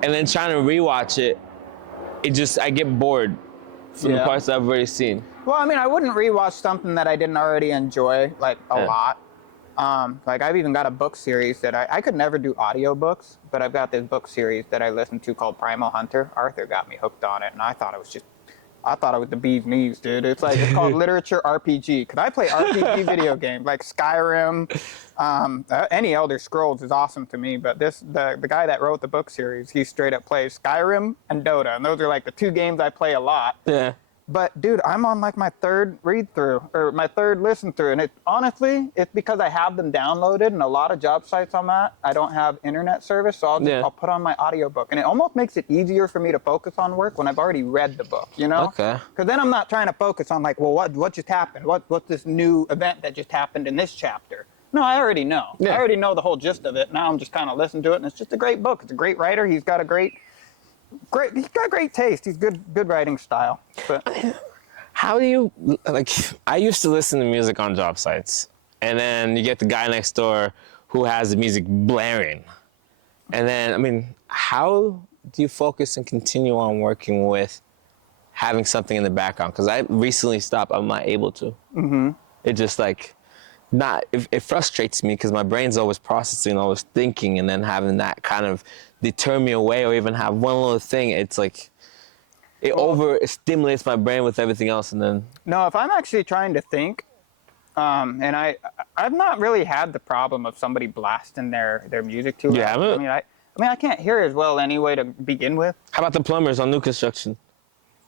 and then trying to rewatch it, I get bored from the Yeah. parts I've already seen. Well, I mean, I wouldn't rewatch something that I didn't already enjoy a Yeah. lot. I've even got a book series that I could never do audiobooks, but I've got this book series that I listened to called Primal Hunter. Arthur got me hooked on it, and I thought it was the bee's knees, dude. It's called literature RPG. Cause I play RPG video games like Skyrim, any Elder Scrolls is awesome to me. But the guy that wrote the book series, he straight up plays Skyrim and Dota, and those are the two games I play a lot. Yeah. But dude, I'm on my third read through or my third listen through, and it's because I have them downloaded, and a lot of job sites I'm at, I don't have internet service, so I'll put on my audiobook, and it almost makes it easier for me to focus on work when I've already read the book, you know? Okay. Because then I'm not trying to focus on what just happened, what's this new event that just happened in this chapter. No, I already know. Yeah. I already know the whole gist of it. Now I'm just kind of listening to it, and it's just a great book. It's a great writer. He's got great taste. He's good writing style. But How do you I used to listen to music on job sites, and then you get the guy next door who has the music blaring, and then I mean, how do you focus and continue on working with having something in the background? Because I recently stopped. I'm not able to. Mm-hmm. It just it frustrates me because my brain's always processing, always thinking, and then having that kind of deter me away, or even have one little thing. It's like it stimulates my brain with everything else, and then no, if I'm actually trying to think, And I've not really had the problem of somebody blasting their music too loud. You haven't? I can't hear as well anyway to begin with. How about the plumbers on new construction?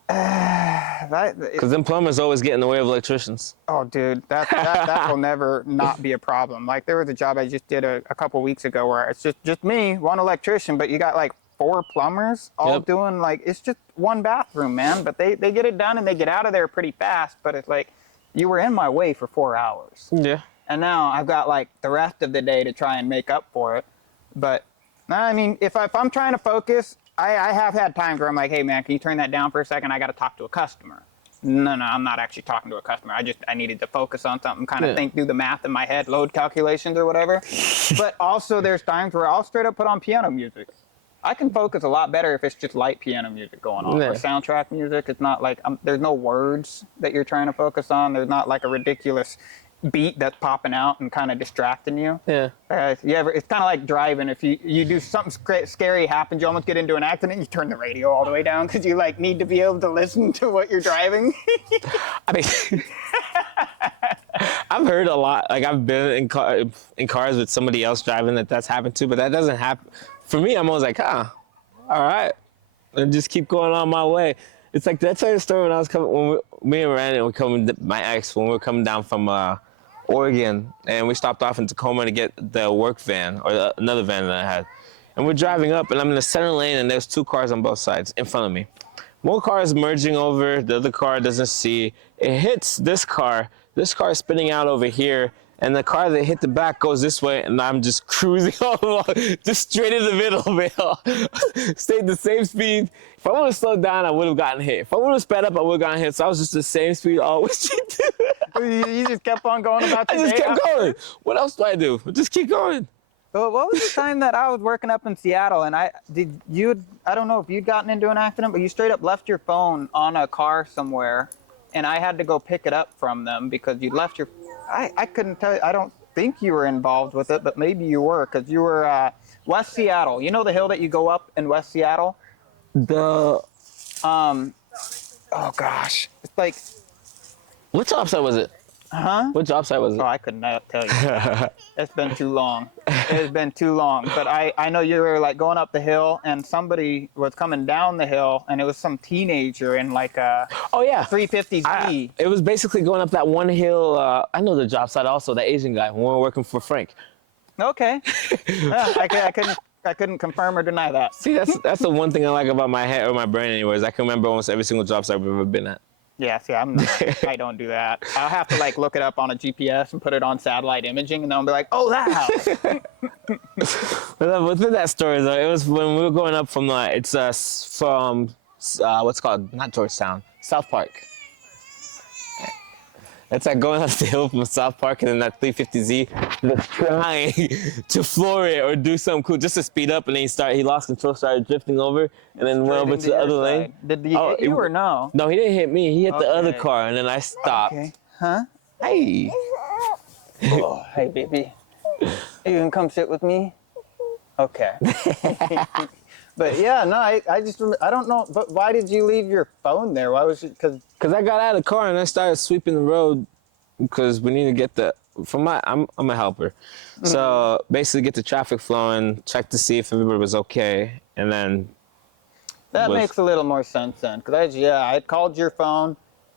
That, Because them plumbers always get in the way of electricians. Oh, dude, that will never not be a problem. Like, there was a job I just did a couple weeks ago where it's just me, one electrician, but you got like 4 plumbers all Yep. doing, like, it's just one bathroom, man. But they get it done and they get out of there pretty fast. But it's like, you were in my way for 4 hours. Yeah. And now I've got like the rest of the day to try and make up for it. But I mean, if I'm trying to focus, I have had times where I'm like, hey man, can you turn that down for a second? I got to talk to a customer. No, I'm not actually talking to a customer. I needed to focus on something, kind of think, do the math in my head, load calculations or whatever. But also there's times where I'll straight up put on piano music. I can focus a lot better if it's just light piano music going on. Yeah. Or soundtrack music. It's not like, there's no words that you're trying to focus on. There's not like a ridiculous beat that's popping out and kind of distracting you. Yeah. It's kind of like driving. If you do something scary happens, you almost get into an accident, you turn the radio all the way down because you like need to be able to listen to what you're driving. I mean, I've heard a lot. Like, I've been in cars with somebody else driving that's happened to, but that doesn't happen. For me, I'm always like, all right, and just keep going on my way. It's like that type of story when I was coming, me and Ryan were coming, my ex, when we were coming down from Oregon, and we stopped off in Tacoma to get the work van, or another van that I had. And we're driving up, and I'm in the center lane, and there's 2 cars on both sides in front of me. One car is merging over, the other car doesn't see. It hits this car is spinning out over here, and the car that hit the back goes this way, and I'm just cruising all along, just straight in the middle, man. Stayed the same speed. If I would have slowed down, I would have gotten hit. If I would have sped up, I would have gotten hit. So I was just the same speed always. You just kept on going about I your just day. kept going. What else do I do? Just keep going. Well, what was the time that I was working up in Seattle and I don't know if you'd gotten into an accident, but you straight up left your phone on a car somewhere, and I had to go pick it up from them because you left your. I couldn't tell you. I don't think you were involved with it, but maybe you were because you were West Seattle. You know the hill that you go up in West Seattle? Oh gosh, it's like. What job site was it? Huh? What job site was it? Oh, I could not tell you. It's been too long. It has been too long. But I know you were like going up the hill and somebody was coming down the hill and it was some teenager in like a 350Z. It was basically going up that one hill. I know the job site also, the Asian guy, when we were working for Frank. Okay. Yeah, I couldn't confirm or deny that. See, that's the one thing I like about my head or my brain anyways. I can remember almost every single job site I've ever been at. Yeah, see, I don't do that. I'll have to like look it up on a GPS and put it on satellite imaging, and then I'll be like, oh, that house. But within that story, though, it was when we were going up from from what's called, not Georgetown, South Park. It's like going up the hill from South Park and then that 350Z, just trying to floor it or do something cool just to speed up, and then he lost control, started drifting over, and then went over to the other lane. Did he hit you or no? No, he didn't hit me. He hit the other car, and then I stopped. Okay. Huh? Hey. Oh, hey, baby. You can come sit with me? Okay. But yeah, no, I don't know. But why did you leave your phone there? Why was it? Because I got out of the car and I started sweeping the road because we need to get I'm a helper. Mm-hmm. So basically get the traffic flowing, check to see if everybody was okay, and then. That makes a little more sense then. Because I called your phone.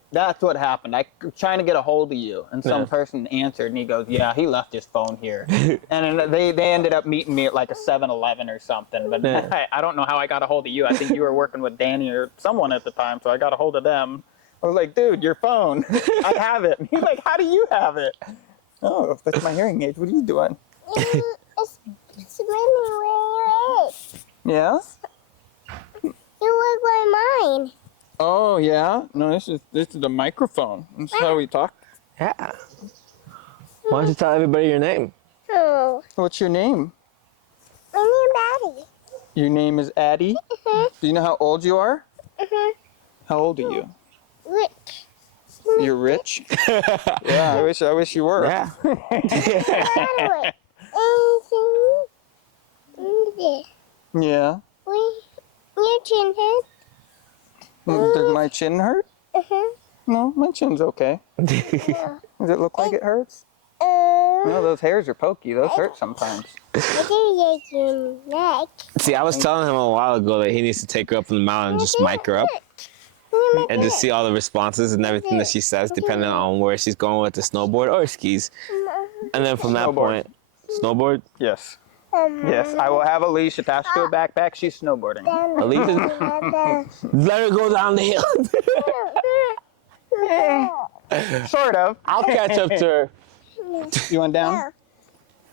That's what happened. I was trying to get a hold of you, and some person answered, and he goes, yeah, he left his phone here. And then they ended up meeting me at like a 7-Eleven or something. But I don't know how I got a hold of you. I think you were working with Danny or someone at the time, so I got a hold of them. I was like, dude, your phone. I have it. And he's like, how do you have it? Oh, that's my hearing aid. What are you doing? It's spinning where you is. Yeah? You look like mine. Oh, yeah? No, this is the microphone. This is how we talk. Yeah. Why don't you tell everybody your name? Oh, What's your name? my name Daddy. Your name is Addie? Do you know how old you are? How old are you? Rich. You're rich? Yeah, I wish you were. Yeah. Anyway, anything? Yeah. Your chin hurt? Does my chin hurt? Uh-huh. No, my chin's okay. Yeah. Does it look like it hurts? No, those hairs are pokey. Those hurt sometimes. See, I was telling him a while ago that he needs to take her up on the mountain and just mic her up and just see all the responses and everything that she says, depending on where she's going with the snowboard or skis. And then from that point, snowboard? Yes. Yes, I will have a leash attached to a backpack. She's snowboarding. A leash is... Let her go down the hill. Sort of. I'll catch up to her. You want down?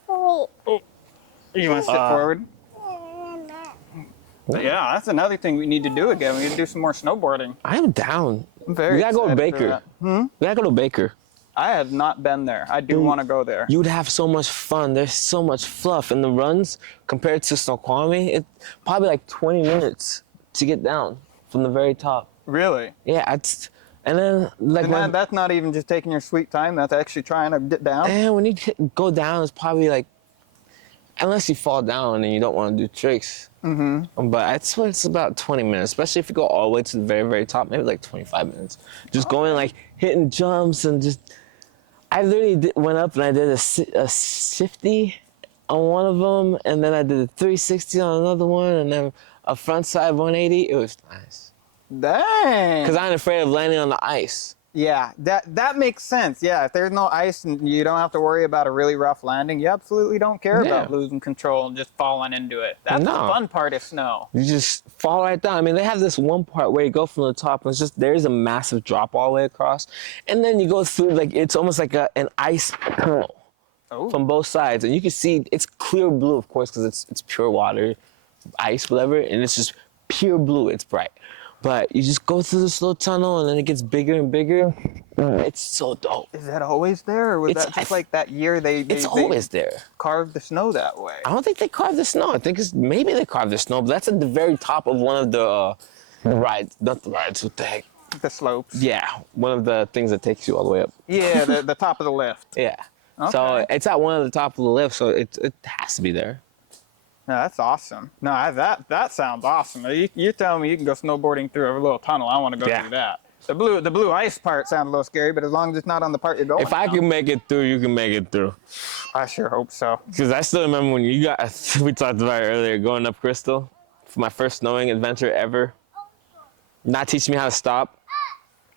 You want to sit forward? Yeah, that's another thing we need to do again. We need to do some more snowboarding. I'm down. I'm very We gotta go to excited for Baker. that. We gotta go to Baker. I have not been there. I do want to go there. You'd have so much fun. There's so much fluff. And the runs, compared to Snoqualmie, it's probably like 20 minutes to get down from the very top. Really? Yeah, and then like And that's not even just taking your sweet time. That's actually trying to get down. and when you go down, it's probably like, unless you fall down and you don't want to do tricks. Mm-hmm. But I'd swear it's about 20 minutes, especially if you go all the way to the very, very top, maybe like 25 minutes. Just going like hitting jumps and just, I literally went up and I did a 50 on one of them, and then I did a 360 on another one, and then a front side 180. It was nice. Dang. Because I'm afraid of landing on the ice. Yeah, that makes sense. Yeah, if there's no ice and you don't have to worry about a really rough landing, you absolutely don't care about losing control and just falling into it. That's the fun part of snow. You just fall right down. I mean, they have this one part where you go from the top and it's just, there's a massive drop all the way across. And then you go through, like, it's almost like an ice tunnel from both sides. And you can see, it's clear blue, of course, because it's pure water, ice, whatever. And it's just pure blue. It's bright. But you just go through this little tunnel and then it gets bigger and bigger. It's so dope. Is that always there, or was that just like that year they always there. Carved the snow that way? I don't think they carved the snow. I think maybe they carved the snow, but that's at the very top of one of the rides. Not the rides, what the heck? The slopes. Yeah, one of the things that takes you all the way up. Yeah, the top of the lift. Yeah. Okay. So it's at one of the top of the lift, so it has to be there. No, that's awesome. No, that sounds awesome. You're telling me you can go snowboarding through a little tunnel. I want to go through that. The blue ice part sounds a little scary, but as long as it's not on the part you're going. If I can make it through, you can make it through. I sure hope so. Because I still remember when we talked about it earlier, going up Crystal for my first snowing adventure ever. Not teaching me how to stop.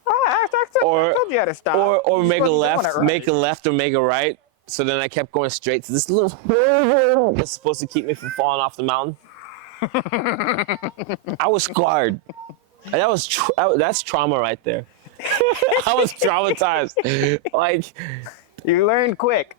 I told you how to stop. Or You make a wasn't doing left, it right. make a left or make a right. So then I kept going straight to this little that's supposed to keep me from falling off the mountain. I was scarred. That's trauma right there. I was traumatized. Like, You learned quick.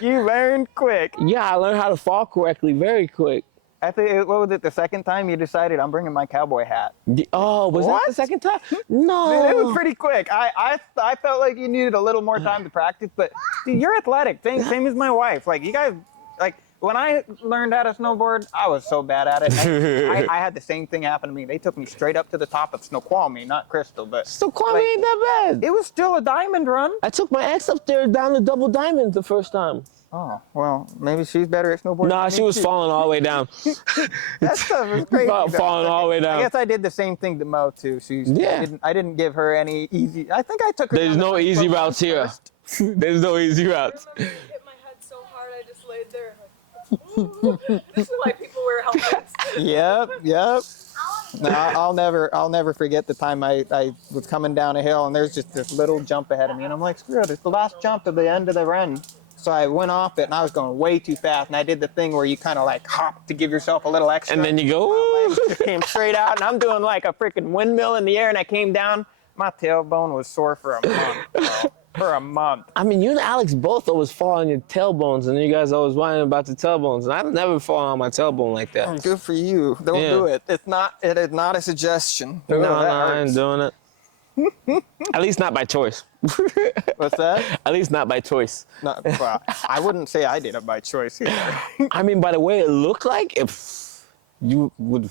You learned quick. yeah, I learned how to fall correctly very quick. I think, what was it, the second time you decided I'm bringing my cowboy hat? Oh, was that the second time? No. Dude, it was pretty quick. I felt like you needed a little more time to practice, but dude, you're athletic. Same as my wife. Like, you guys, like, when I learned how to snowboard, I was so bad at it. I had the same thing happen to me. They took me straight up to the top of Snoqualmie, not Crystal, but Snoqualmie ain't that bad. it was still a diamond run. I took my ex up there down the double diamond the first time. Oh, well, maybe she's better at snowboarding. Nah, than she me, was too. falling all the way down. That stuff was crazy. Falling all the way I down. guess I did the same thing to Mo too. I didn't give her any easy. I think I took her. There's down no to easy Snoqualmie routes here. first. There's no easy routes. I remember it hit my head so hard, I just laid there. This is why people wear helmets. Yep. No, I'll never forget the time I was coming down a hill and there's just this little jump ahead of me and I'm like, screw it, it's the last jump at the end of the run. So I went off it and I was going way too fast and I did the thing where you kind of like hop to give yourself a little extra. And then you go, My legs just came straight out and I'm doing like a freaking windmill in the air and I came down. My tailbone was sore for a month, bro. For a month. I mean, you and Alex both always fall on your tailbones, and you guys always whining about the tailbones. And I've never fallen on my tailbone like that. Good for you. Don't do it. It is not a suggestion. No, That I ain't hurts. doing it. At least not by choice. What's that? At least not by choice. No, well, I wouldn't say I did it by choice either. I mean, by the way it looked like, if you would,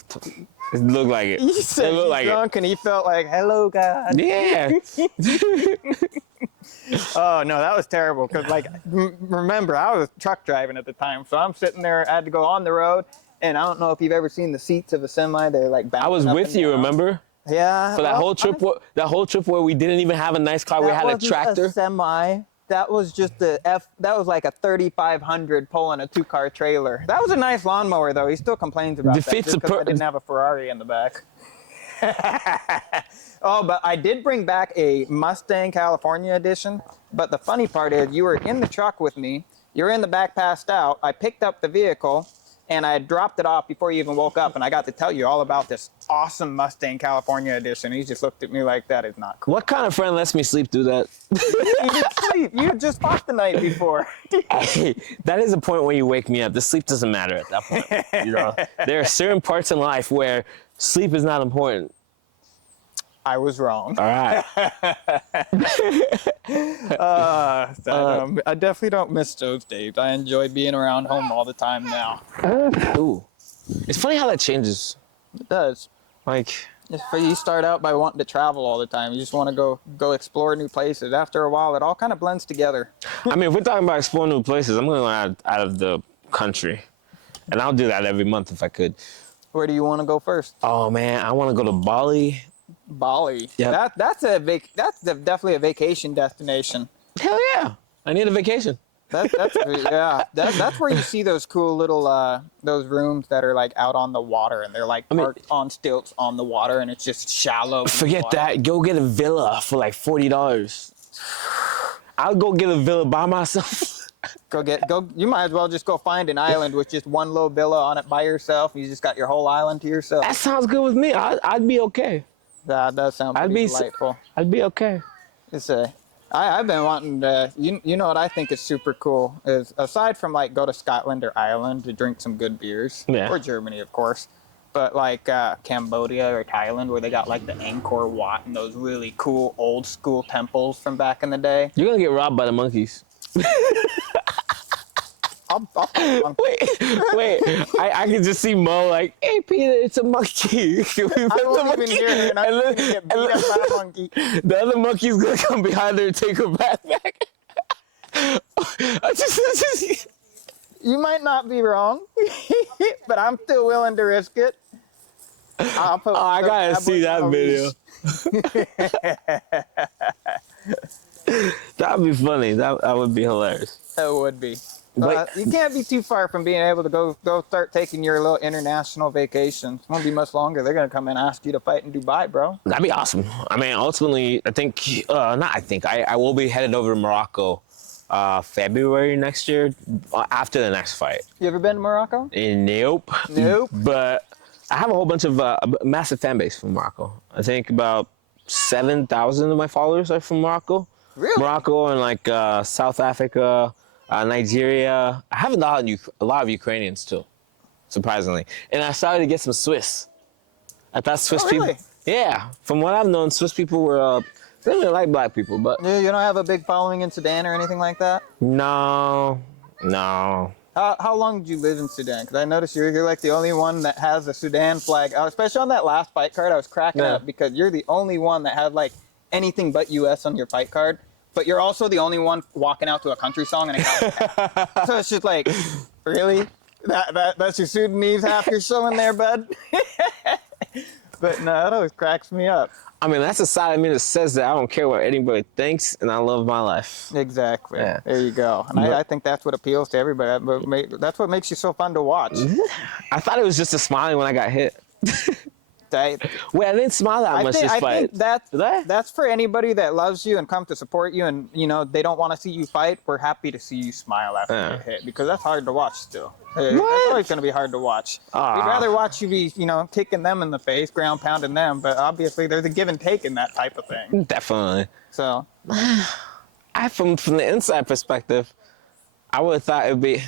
it looked like it. He said It looked he's like drunk and he felt like, hello, God. Yeah. Oh, no, that was terrible. Because, like, remember, I was truck driving at the time. So I'm sitting there, I had to go on the road. And I don't know if you've ever seen the seats of a semi. They're like bouncing I was up with and you, down. remember? Yeah. For that whole trip, where we didn't even have a nice car, we had a tractor. A semi. That was just that was like a 3,500 pulling a 2-car trailer. That was a nice lawnmower, though. He still complains about Defeats that just the because I didn't have a Ferrari in the back. Oh, but I did bring back a Mustang California edition. But the funny part is you were in the truck with me. You were in the back passed out. I picked up the vehicle, and I dropped it off before you even woke up, and I got to tell you all about this awesome Mustang California edition. He just looked at me like, that is not cool. What kind of friend lets me sleep through that? You didn't sleep. You just fought the night before. Hey, that is a point where you wake me up. The sleep doesn't matter at that point. You know, there are certain parts in life where sleep is not important. I was wrong. All right. I definitely don't miss those days. I enjoy being around home all the time now. Ooh. It's funny how that changes. It does. Like, You start out by wanting to travel all the time. You just want to go explore new places. After a while, it all kind of blends together. I mean, if we're talking about exploring new places, I'm going out of the country. And I'll do that every month if I could. Where do you want to go first? Oh, man, I want to go to Bali. Bali. Yep. That's definitely a vacation destination. Hell yeah. I need a vacation. That's where you see those cool little those rooms that are like out on the water, and they're like parked on stilts on the water, and it's just shallow. Forget that. Go get a villa for like $40. I'll go get a villa by myself. You might as well just go find an island with just one little villa on it by yourself. You just got your whole island to yourself. That sounds good with me. I'd be okay. That does sound pretty delightful. I'd be okay. I've been wanting to, you know what I think is super cool is, aside from like go to Scotland or Ireland to drink some good beers, or Germany of course, but like Cambodia or Thailand where they got like the Angkor Wat and those really cool old school temples from back in the day. You're gonna get robbed by the monkeys. Wait. I can just see Mo like, hey Peter, it's a monkey. I won't even hear her, and I'm gonna get beat up by a monkey. The other monkey's gonna come behind her and take her backpack. You might not be wrong, but I'm still willing to risk it. I gotta see that video. That'd be funny. That would be hilarious. That would be. You can't be too far from being able to go start taking your little international vacations. It won't be much longer. They're going to come and ask you to fight in Dubai, bro. That'd be awesome. I mean, ultimately, I will be headed over to Morocco February next year after the next fight. You ever been to Morocco? Nope. Nope. But I have a whole bunch of a massive fan base from Morocco. I think about 7,000 of my followers are from Morocco. Really? Morocco and like South Africa. Nigeria. I have a lot of Ukrainians too, surprisingly. And I started to get some Swiss. I thought Swiss really? people. Yeah, from what I've known, Swiss people were they didn't like black people, but You don't have a big following in Sudan or anything like that? No. How long did you live in Sudan? Because I noticed you're like the only one that has a Sudan flag, especially on that last fight card. I was cracking up because you're the only one that had like anything but U.S. on your fight card. But you're also the only one walking out to a country song and a cowboy hat. So it's just like, really? That's your Sudanese half you're showing there, bud? But no, that always cracks me up. I mean, that's a side of me that says that I don't care what anybody thinks, and I love my life. Exactly. Yeah. There you go. And I think that's what appeals to everybody. That's what makes you so fun to watch. I thought it was just a smiling when I got hit. Wait, I didn't smile that much this fight. I think that's for anybody that loves you and come to support you, and they don't want to see you fight. We're happy to see you smile after you get hit, because that's hard to watch still. It's always going to be hard to watch. We'd rather watch you be, kicking them in the face, ground pounding them, but obviously there's a give and take in that type of thing. Definitely. So, from the inside perspective, I would have thought it would be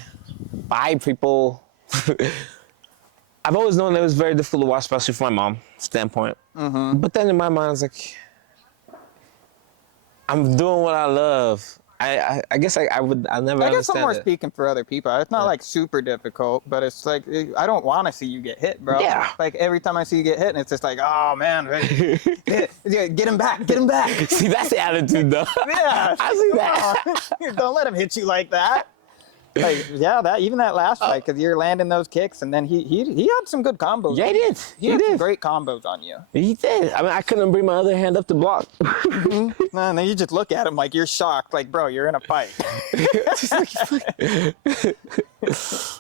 5 people. I've always known it was very difficult to watch, especially from my mom's standpoint. Mm-hmm. But then in my mind, it's like, I'm doing what I love. I guess I never understand it. I guess I'm more speaking for other people. It's not like super difficult, but it's like, I don't want to see you get hit, bro. Yeah. Like every time I see you get hit, and it's just like, oh man, get him back. See, that's the attitude though. Yeah. I see that. Don't let him hit you like that. Like, yeah, that last fight, because you're landing those kicks, and then he had some good combos. Yeah, he did. He had some great combos on you. He did. I mean, I couldn't bring my other hand up to block. No, and then you just look at him like you're shocked, like, bro, you're in a fight.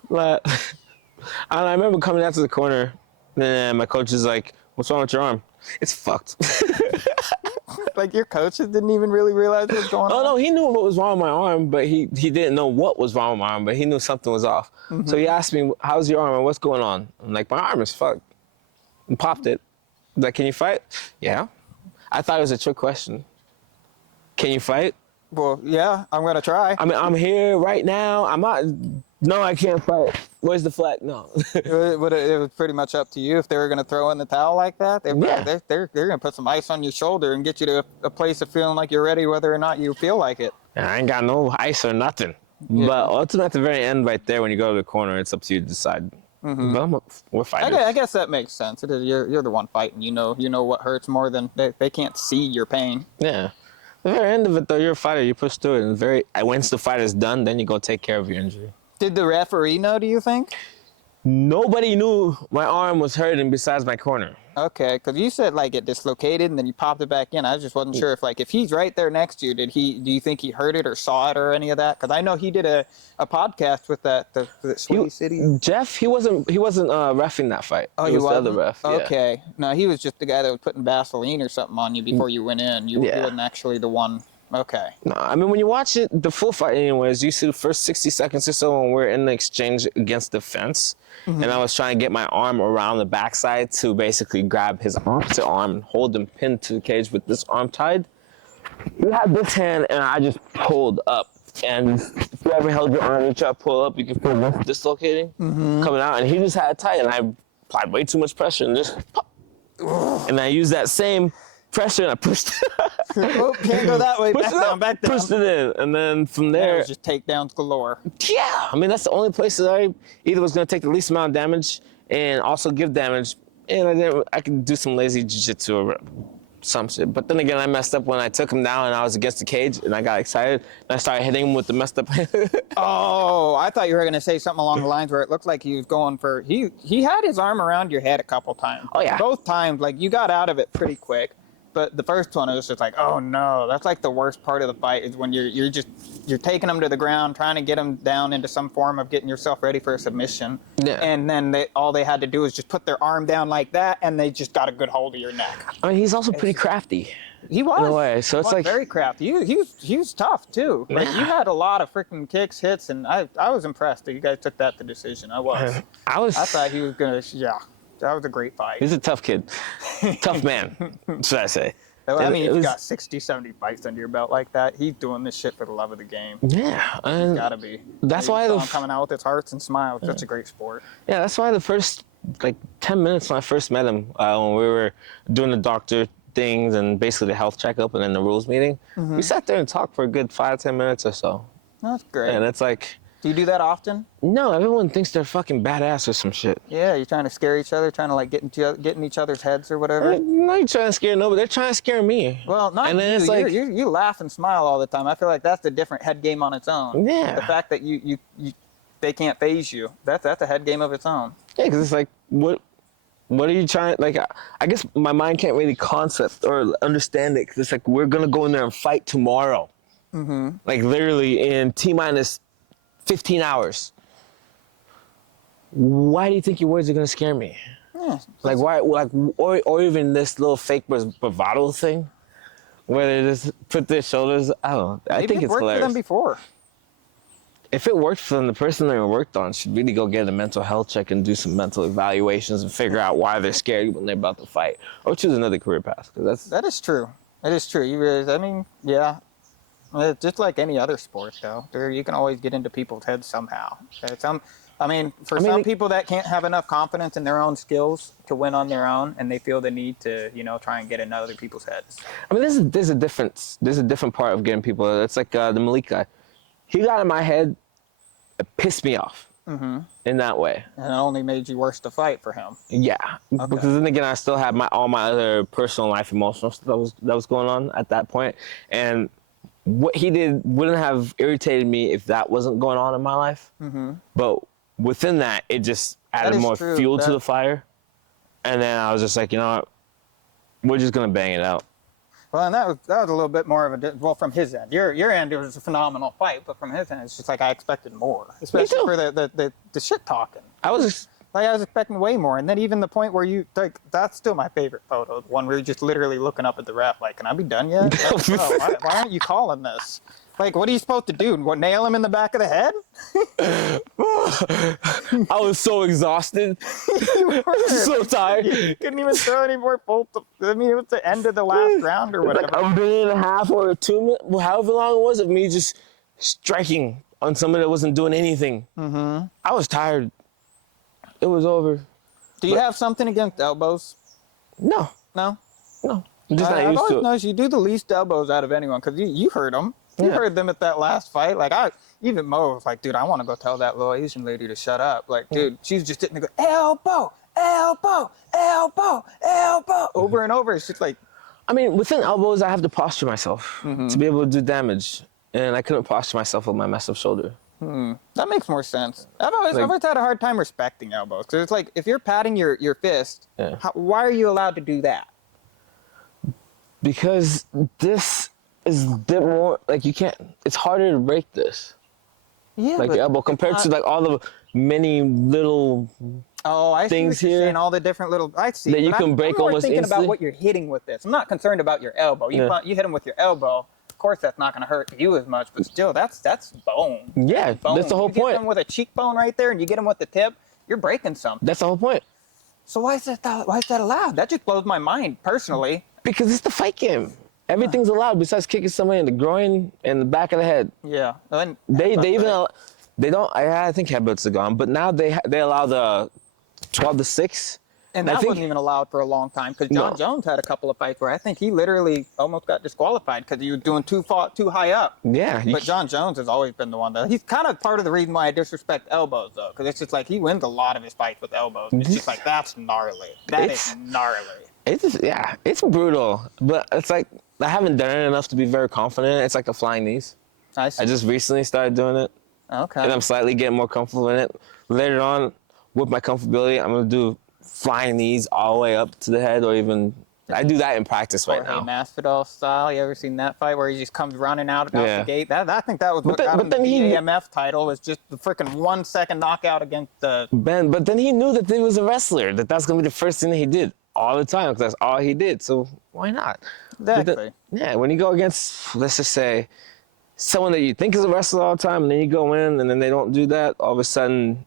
But I remember coming out to the corner, and my coach is like, "What's wrong with your arm?" It's fucked. Like, your coaches didn't even really realize what was going on. Oh no, he knew what was wrong with my arm, but he didn't know what was wrong with my arm, but he knew something was off. So he asked me, "How's your arm and what's going on?" I'm like, "My arm is fucked." And popped it. Like, "Can you fight?" "Yeah." I thought it was a trick question. "Can you fight?" Well, yeah, I'm gonna try. I mean, I'm here right now. I'm not. No, I can't fight. Where's the flag? No. It was pretty much up to you if they were gonna throw in the towel like that. They're gonna put some ice on your shoulder and get you to a place of feeling like you're ready, whether or not you feel like it. I ain't got no ice or nothing. Yeah. But ultimately, at the very end, right there, when you go to the corner, it's up to you to decide. But we're fighters. I guess that makes sense. It is, you're the one fighting. You know what hurts more than they can't see your pain. Yeah. The very end of it, though, you're a fighter. You push through it. And once the fight is done, then you go take care of your injury. Did the referee know, do you think? Nobody knew my arm was hurting besides my corner. Okay, because you said like it dislocated and then you popped it back in. I just wasn't sure if he's right there next to you, do you think he heard it or saw it or any of that? Because I know he did a podcast with the Sway City. Jeff, he wasn't reffing that fight. Oh, he was the other ref. Yeah. Okay, no, he was just the guy that was putting Vaseline or something on you before you went in. You wasn't actually the one. Okay. No, I mean, when you watch it, the full fight anyways, you see the first 60 seconds or so when we're in the exchange against the fence, and I was trying to get my arm around the backside to basically grab his opposite arm and hold him pinned to the cage with this arm tied. You had this hand, and I just pulled up. And if you ever held your arm and try to pull up, you can feel this dislocating coming out, and he just had it tight, and I applied way too much pressure, and just pop. And I used that same pressure, and I pushed it. Oh, can't go that way. Back down. Pushed it in, and then from That there, was just takedowns galore. yeah. I mean, that's the only place that I either was going to take the least amount of damage and also give damage, and I could do some lazy jiu-jitsu or some shit. But then again, I messed up when I took him down and I was against the cage, and I got excited, and I started hitting him with the messed up hand. Oh, I thought you were going to say something along the lines where it looked like he was going for, he had his arm around your head a couple times. Oh, yeah. Both times, like, you got out of it pretty quick. But the first one, it was just like, oh no, that's like the worst part of the fight is when you're taking them to the ground, trying to get them down into some form of getting yourself ready for a submission. Yeah. And then all they had to do was just put their arm down like that, and they just got a good hold of your neck. I mean, he's also pretty crafty. He was. In a way, so it's like very crafty. He was tough too. Like, you had a lot of freaking kicks, hits, and I was impressed that you guys took that to decision. I thought he was gonna. Yeah, that was a great fight. He's a tough kid, tough man, should I say? I mean, if you got 60, 70 fights under your belt like that, he's doing this shit for the love of the game. Yeah, and He's gotta be. That's You why saw him coming out with his hearts and smiles. Such a great sport. Yeah, that's why the first 10 minutes when I first met him, when we were doing the doctor things and basically the health checkup and then the rules meeting, we sat there and talked for a good 5-10 minutes or so. That's great. And it's like, Do you do that often? no, everyone thinks they're fucking badass or some shit. Yeah, you're trying to scare each other, trying to like get in each other's heads or whatever. No, you're trying to scare nobody. They're trying to scare me. Well, not And then you. it's like- You laugh and smile all the time. I feel like that's a different head game on its own. Yeah. The fact that they can't phase you. That's a head game of its own. Yeah, because it's like, what are you trying, like, I guess my mind can't really concept or understand it, because it's like, we're going to go in there and fight tomorrow. Like, literally in T-minus 15 hours. Why do you think your words are going to scare me? Yeah. Like, why, like, or even this little fake bravado thing, where they just put their shoulders, I don't know. I think it it's worked hilarious. for them before. If it worked for them, the person they worked on should really go get a mental health check and do some mental evaluations and figure out why they're scared when they're about to fight, or choose another career path. Because That is true. That is true. You really, I mean, yeah. It's just like any other sport, though. You can always get into people's heads somehow. Some people that can't have enough confidence in their own skills to win on their own, and they feel the need to, try and get in other people's heads. I mean, there's a difference. There's a different part of getting people. It's like the Malik guy. He got in my head. It pissed me off in that way. And it only made you worse to fight for him. Yeah, because then again, I still had all my other personal life, emotional stuff that was going on at that point, and what he did wouldn't have irritated me if that wasn't going on in my life. But within that, it just added is more true. fuel to That- the fire. And then I was just like, you know what? We're just gonna bang it out. Well, and that was a little bit more of a well from his end. Your end, it was a phenomenal fight, but from his end, it's just like I expected more, especially too. for the shit talking. I was Like I was expecting way more, and then even the point where you like that's still my favorite photo, the one where you're just literally looking up at the ref, like, "Can I be done yet? Like, bro, why aren't you calling this? Like, what are you supposed to do? What, nail him in the back of the head?" I was so exhausted, You were. so tired. You couldn't even throw any more bolts. I mean, it was the end of the last round or whatever. Like a minute and a half or 2 minutes, however long it was, of me just striking on someone that wasn't doing anything. I was tired. It was over. Do you have something against elbows? No, No. no. I'm just I've not used always to it. noticed you do the least elbows out of anyone because you heard them. You Yeah. heard them at that last fight. Like even Mo was like, "Dude, I want to go tell that little Asian lady to shut up." Like, dude, she's just sitting there going, "Elbow, elbow, elbow, elbow," over and over. It's just like, I mean, within elbows, I have to posture myself to be able to do damage. And I couldn't posture myself with my messed up shoulder. that makes more sense. I've always had a hard time respecting elbows because it's like if you're patting your fist, Yeah. why are you allowed to do that? Because this is more, like you can't, it's harder to break this. Yeah, Like but your elbow compared to like all the many little, oh, I see things what you're here saying, all the different little. I see that you but can I'm break more almost thinking instantly. about what you're hitting with this. I'm not concerned about your elbow. You Yeah. you hit him with your elbow. Of course, that's not going to hurt you as much, but still, that's bone. Yeah, Bone. that's the whole you point. Get them with a cheekbone right there, and you get them with the tip. You're breaking something. That's the whole point. So why is that allowed? That just blows my mind personally. Because it's the fight game. Everything's allowed besides kicking somebody in the groin and the back of the head. Yeah. And They even they don't. I think headbutts are gone, but now they allow the 12 to 6. And I that think- wasn't even allowed for a long time because John No. Jones had a couple of fights where I think he literally almost got disqualified because he was doing too high up. Yeah, But John Jones has always been the one that he's kind of part of the reason why I disrespect elbows though, because it's just like he wins a lot of his fights with elbows. It's just like that's gnarly. That is gnarly. it's brutal, but it's like I haven't done it enough to be very confident. It's like the flying knees. I see. I just recently started doing it, Okay. and I'm slightly getting more comfortable in it. Later on, with my comfortability, I'm gonna do flying knees all the way up to the head, or even I do that in practice right Jorge now. Masvidal style. You ever seen that fight where he just comes running out Yeah. the gate? I think that was what then- got but him then the he- BAMF title was just the freaking 1 second knockout against the. But then he knew that he was a wrestler. That's gonna be the first thing that he did all the time, because that's all he did. So why not? But Exactly. yeah, when you go against, let's just say, someone that you think is a wrestler all the time, and then you go in and then they don't do that, all of a sudden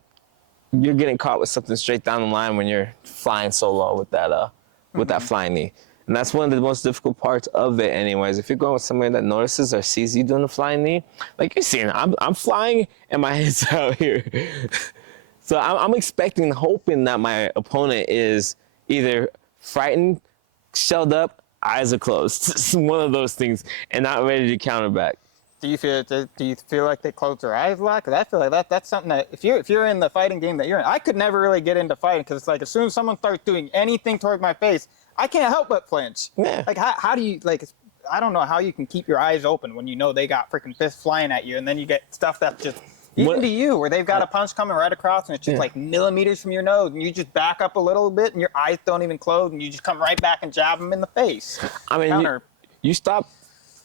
you're getting caught with something straight down the line when you're flying so low with that flying knee. And that's one of the most difficult parts of it anyways. If you're going with somebody that notices or sees you doing the flying knee, like you're seeing, I'm flying and my head's out here. So I'm expecting, hoping that my opponent is either frightened, shelled up, eyes are closed. It's one of those things, and not ready to counter back. Do you feel like they close their eyes a lot? Because I feel like that's something that if you're in the fighting game that you're in, I could never really get into fighting because it's like as soon as someone starts doing anything towards my face, I can't help but flinch. Yeah. Like how do you like? I don't know how you can keep your eyes open when you know they got freaking fists flying at you, and then you get stuff that's just even What- to you where they've got a punch coming right across and it's just Yeah. like millimeters from your nose, and you just back up a little bit and your eyes don't even close, and you just come right back and jab them in the face. I mean, Counter. you stop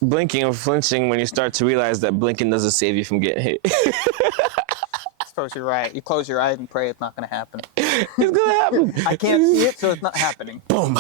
blinking or flinching when you start to realize that blinking doesn't save you from getting hit. I suppose you're right. You close your eyes and pray it's not going to happen. It's gonna happen. I can't see it, so it's not happening. Boom.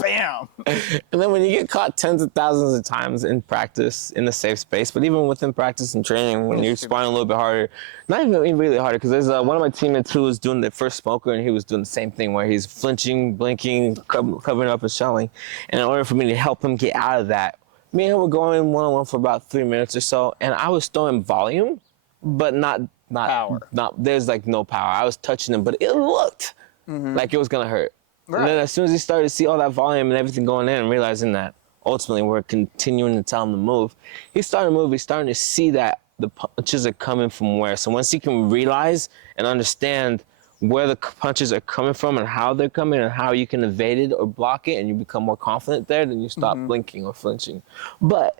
Bam. And then when you get caught tens of thousands of times in practice, in a safe space, but even within practice and training, when you're sparring a little bit harder, not even really harder, because there's one of my teammates who was doing the first smoker, and he was doing the same thing, where he's flinching, blinking, covering up and shelling. And in order for me to help him get out of that, me and him were going one-on-one for about 3 minutes or so, and I was throwing volume, but not Power. There's like no power. I was touching him, but it looked like it was gonna hurt. Right. And then as soon as he started to see all that volume and everything going in, and realizing that ultimately we're continuing to tell him to move, he started to move. He's starting to see that the punches are coming from where. So once he can realize and understand where the punches are coming from and how they're coming and how you can evade it or block it, and you become more confident there, then you stop blinking or flinching. But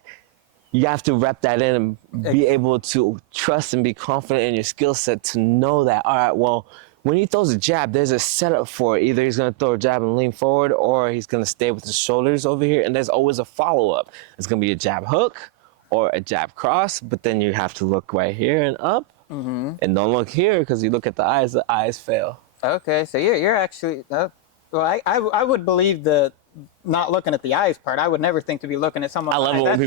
you have to rep that in and be able to trust and be confident in your skill set to know that, all right, well, when he throws a jab, there's a setup for it. Either he's going to throw a jab and lean forward, or he's going to stay with his shoulders over here, and there's always a follow-up. It's going to be a jab hook or a jab cross, but then you have to look right here and up, and don't look here, because you look at the eyes fail. Okay, so you're actually, well, I would believe the not looking at the eyes part. I would never think to be looking at someone. I love it when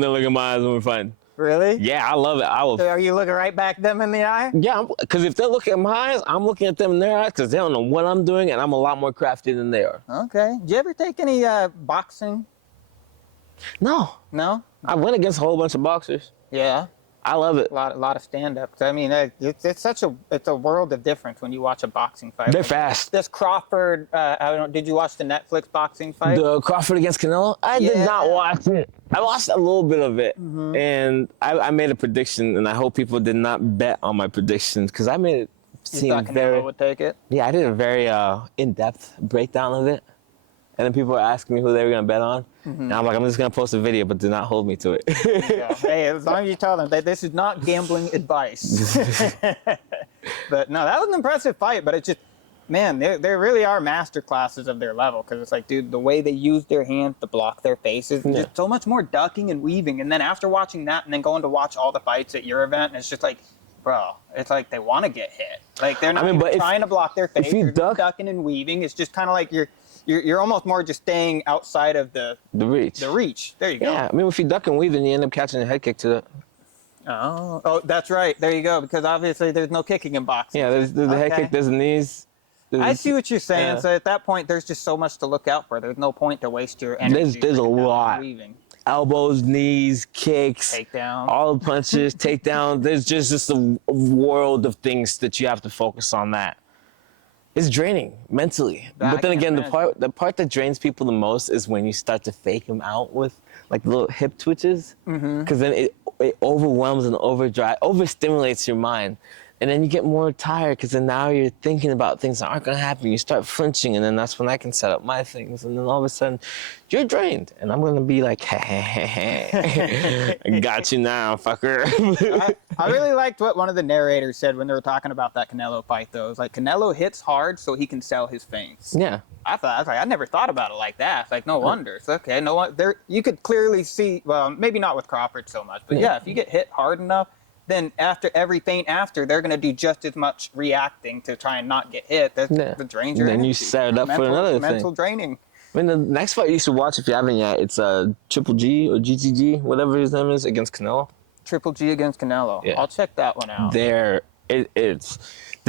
they look in my eyes when we're fighting. Really? Yeah, I love it. I will. So are you looking right back them in the eye? Yeah, because if they're looking at my eyes, I'm looking at them in their eyes because they don't know what I'm doing, and I'm a lot more crafty than they are. Okay. Did you ever take any boxing? No. No? I went against a whole bunch of boxers. Yeah. I love it. A lot of stand-ups. I mean, it's a world of difference when you watch a boxing fight. They're fast. This Crawford, I don't know, did you watch the Netflix boxing fight? The Crawford against Canelo? I did not watch it. I watched a little bit of it, and I made a prediction, and I hope people did not bet on my predictions because I made it seem very. Canelo would take it? Yeah, I did a very in-depth breakdown of it, and then people were asking me who they were gonna bet on, and I'm like, I'm just gonna post a video, but do not hold me to it. Yeah. Hey, as long as you tell them that this is not gambling advice. But no, that was an impressive fight, but it just. Man, there really are master classes of their level because it's like, dude, the way they use their hands to block their faces, just so much more ducking and weaving. And then after watching that and then going to watch all the fights at your event, and it's just like, bro, it's like they want to get hit. Like they're not trying to block their face. If you they're ducking and weaving. It's just kind of like you're almost more just staying outside of the reach. The reach. There you go. Yeah, I mean, if you duck and weave, then you end up catching a head kick to the. Oh, that's right. There you go. Because obviously there's no kicking in boxing. Yeah, there's the head kick, there's the knees. I see what you're saying. Yeah. So at that point, there's just so much to look out for. There's no point to waste your energy. There's a lot. Weaving. Elbows, knees, kicks, takedown, all the punches, takedown. There's just a world of things that you have to focus on. That it's draining mentally. But then again, the part that drains people the most is when you start to fake them out with like little hip twitches, because then it overwhelms and overstimulates your mind. And then you get more tired because then now you're thinking about things that aren't going to happen. You start flinching, and then that's when I can set up my things. And then all of a sudden, you're drained. And I'm going to be like, hey, I got you now, fucker. I really liked what one of the narrators said when they were talking about that Canelo fight, though. It was like, Canelo hits hard so he can sell his feints. Yeah. I was like, I never thought about it like that. It's like, no wonder. It's okay. No one, there. You could clearly see, well, maybe not with Crawford so much, but yeah, if you get hit hard enough, then after every feint they're going to do just as much reacting to try and not get hit. The drains your Then energy. you set it up for another mental thing. draining. I mean, the next fight you should watch if you haven't yet, it's Triple G or GTG, whatever his name is, against Canelo. Triple G against Canelo. Yeah. I'll check that one out. They're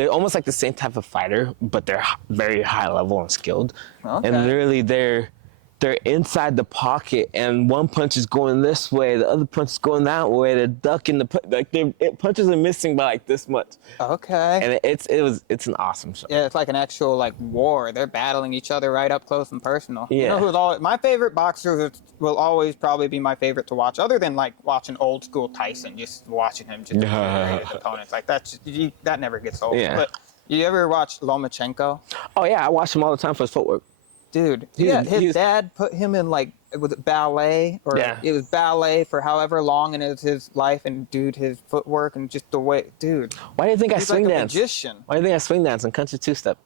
almost like the same type of fighter, but they're very high level and skilled. Okay. And literally they're inside the pocket, and one punch is going this way, the other punch is going that way. They're ducking punches are missing by like this much. Okay. And it's an awesome show. Yeah, it's like an actual like war. They're battling each other right up close and personal. Yeah. You know who's my favorite boxer will always probably be my favorite to watch, other than like watching old school Tyson, just watching him just his opponents. Like that never gets old. Yeah. But you ever watch Lomachenko? Oh yeah, I watch him all the time for his footwork. Dude, his dad put him in like, was it ballet? Or it was ballet for however long in his life, and dude, his footwork and just the way, dude. Why do you think I swing like dance? A magician. Why do you think I swing dance and country two-step?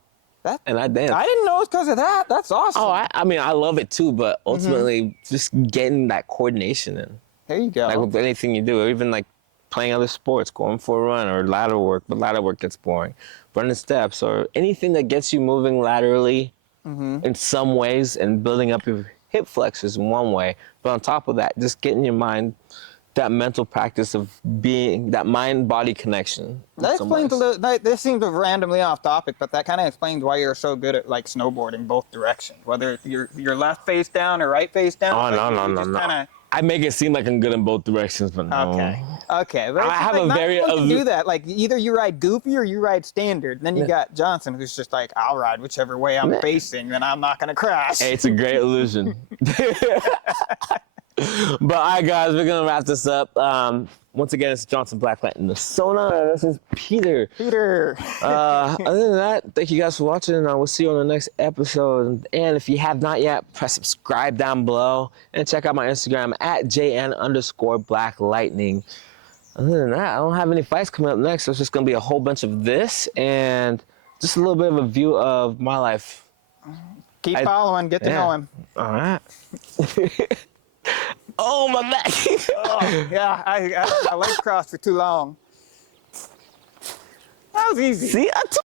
And I dance. I didn't know it's because of that. That's awesome. Oh, I mean, I love it too, but ultimately just getting that coordination in. There you go. Like with anything you do, or even like playing other sports, going for a run or ladder work, but ladder work gets boring. Running steps or anything that gets you moving laterally in some ways and building up your hip flexors in one way. But on top of that, just getting your mind, that mental practice of being, that mind-body connection. That explains this seems randomly off topic, but that kind of explains why you're so good at like snowboarding both directions, whether you're left face down or right face down. Oh, no. I make it seem like I'm good in both directions, but no. Okay. But I have like, a very... You do that. Like, either you ride goofy or you ride standard. And then you got Johnson, who's just like, I'll ride whichever way I'm facing, then I'm not going to crash. Hey, it's a great illusion. But all right, guys, we're gonna wrap this up. Once again, it's Johnson Blacklight in the Sona. This is Peter. Peter. Other than that, thank you guys for watching. We'll see you on the next episode. And if you have not yet, press subscribe down below and check out my Instagram at JN_BlackLightning. Other than that, I don't have any fights coming up next. So it's just gonna be a whole bunch of this and just a little bit of a view of my life. Keep following. Get to know him. All right. Oh, my back. Oh, yeah, I legs crossed for too long. That was easy. See,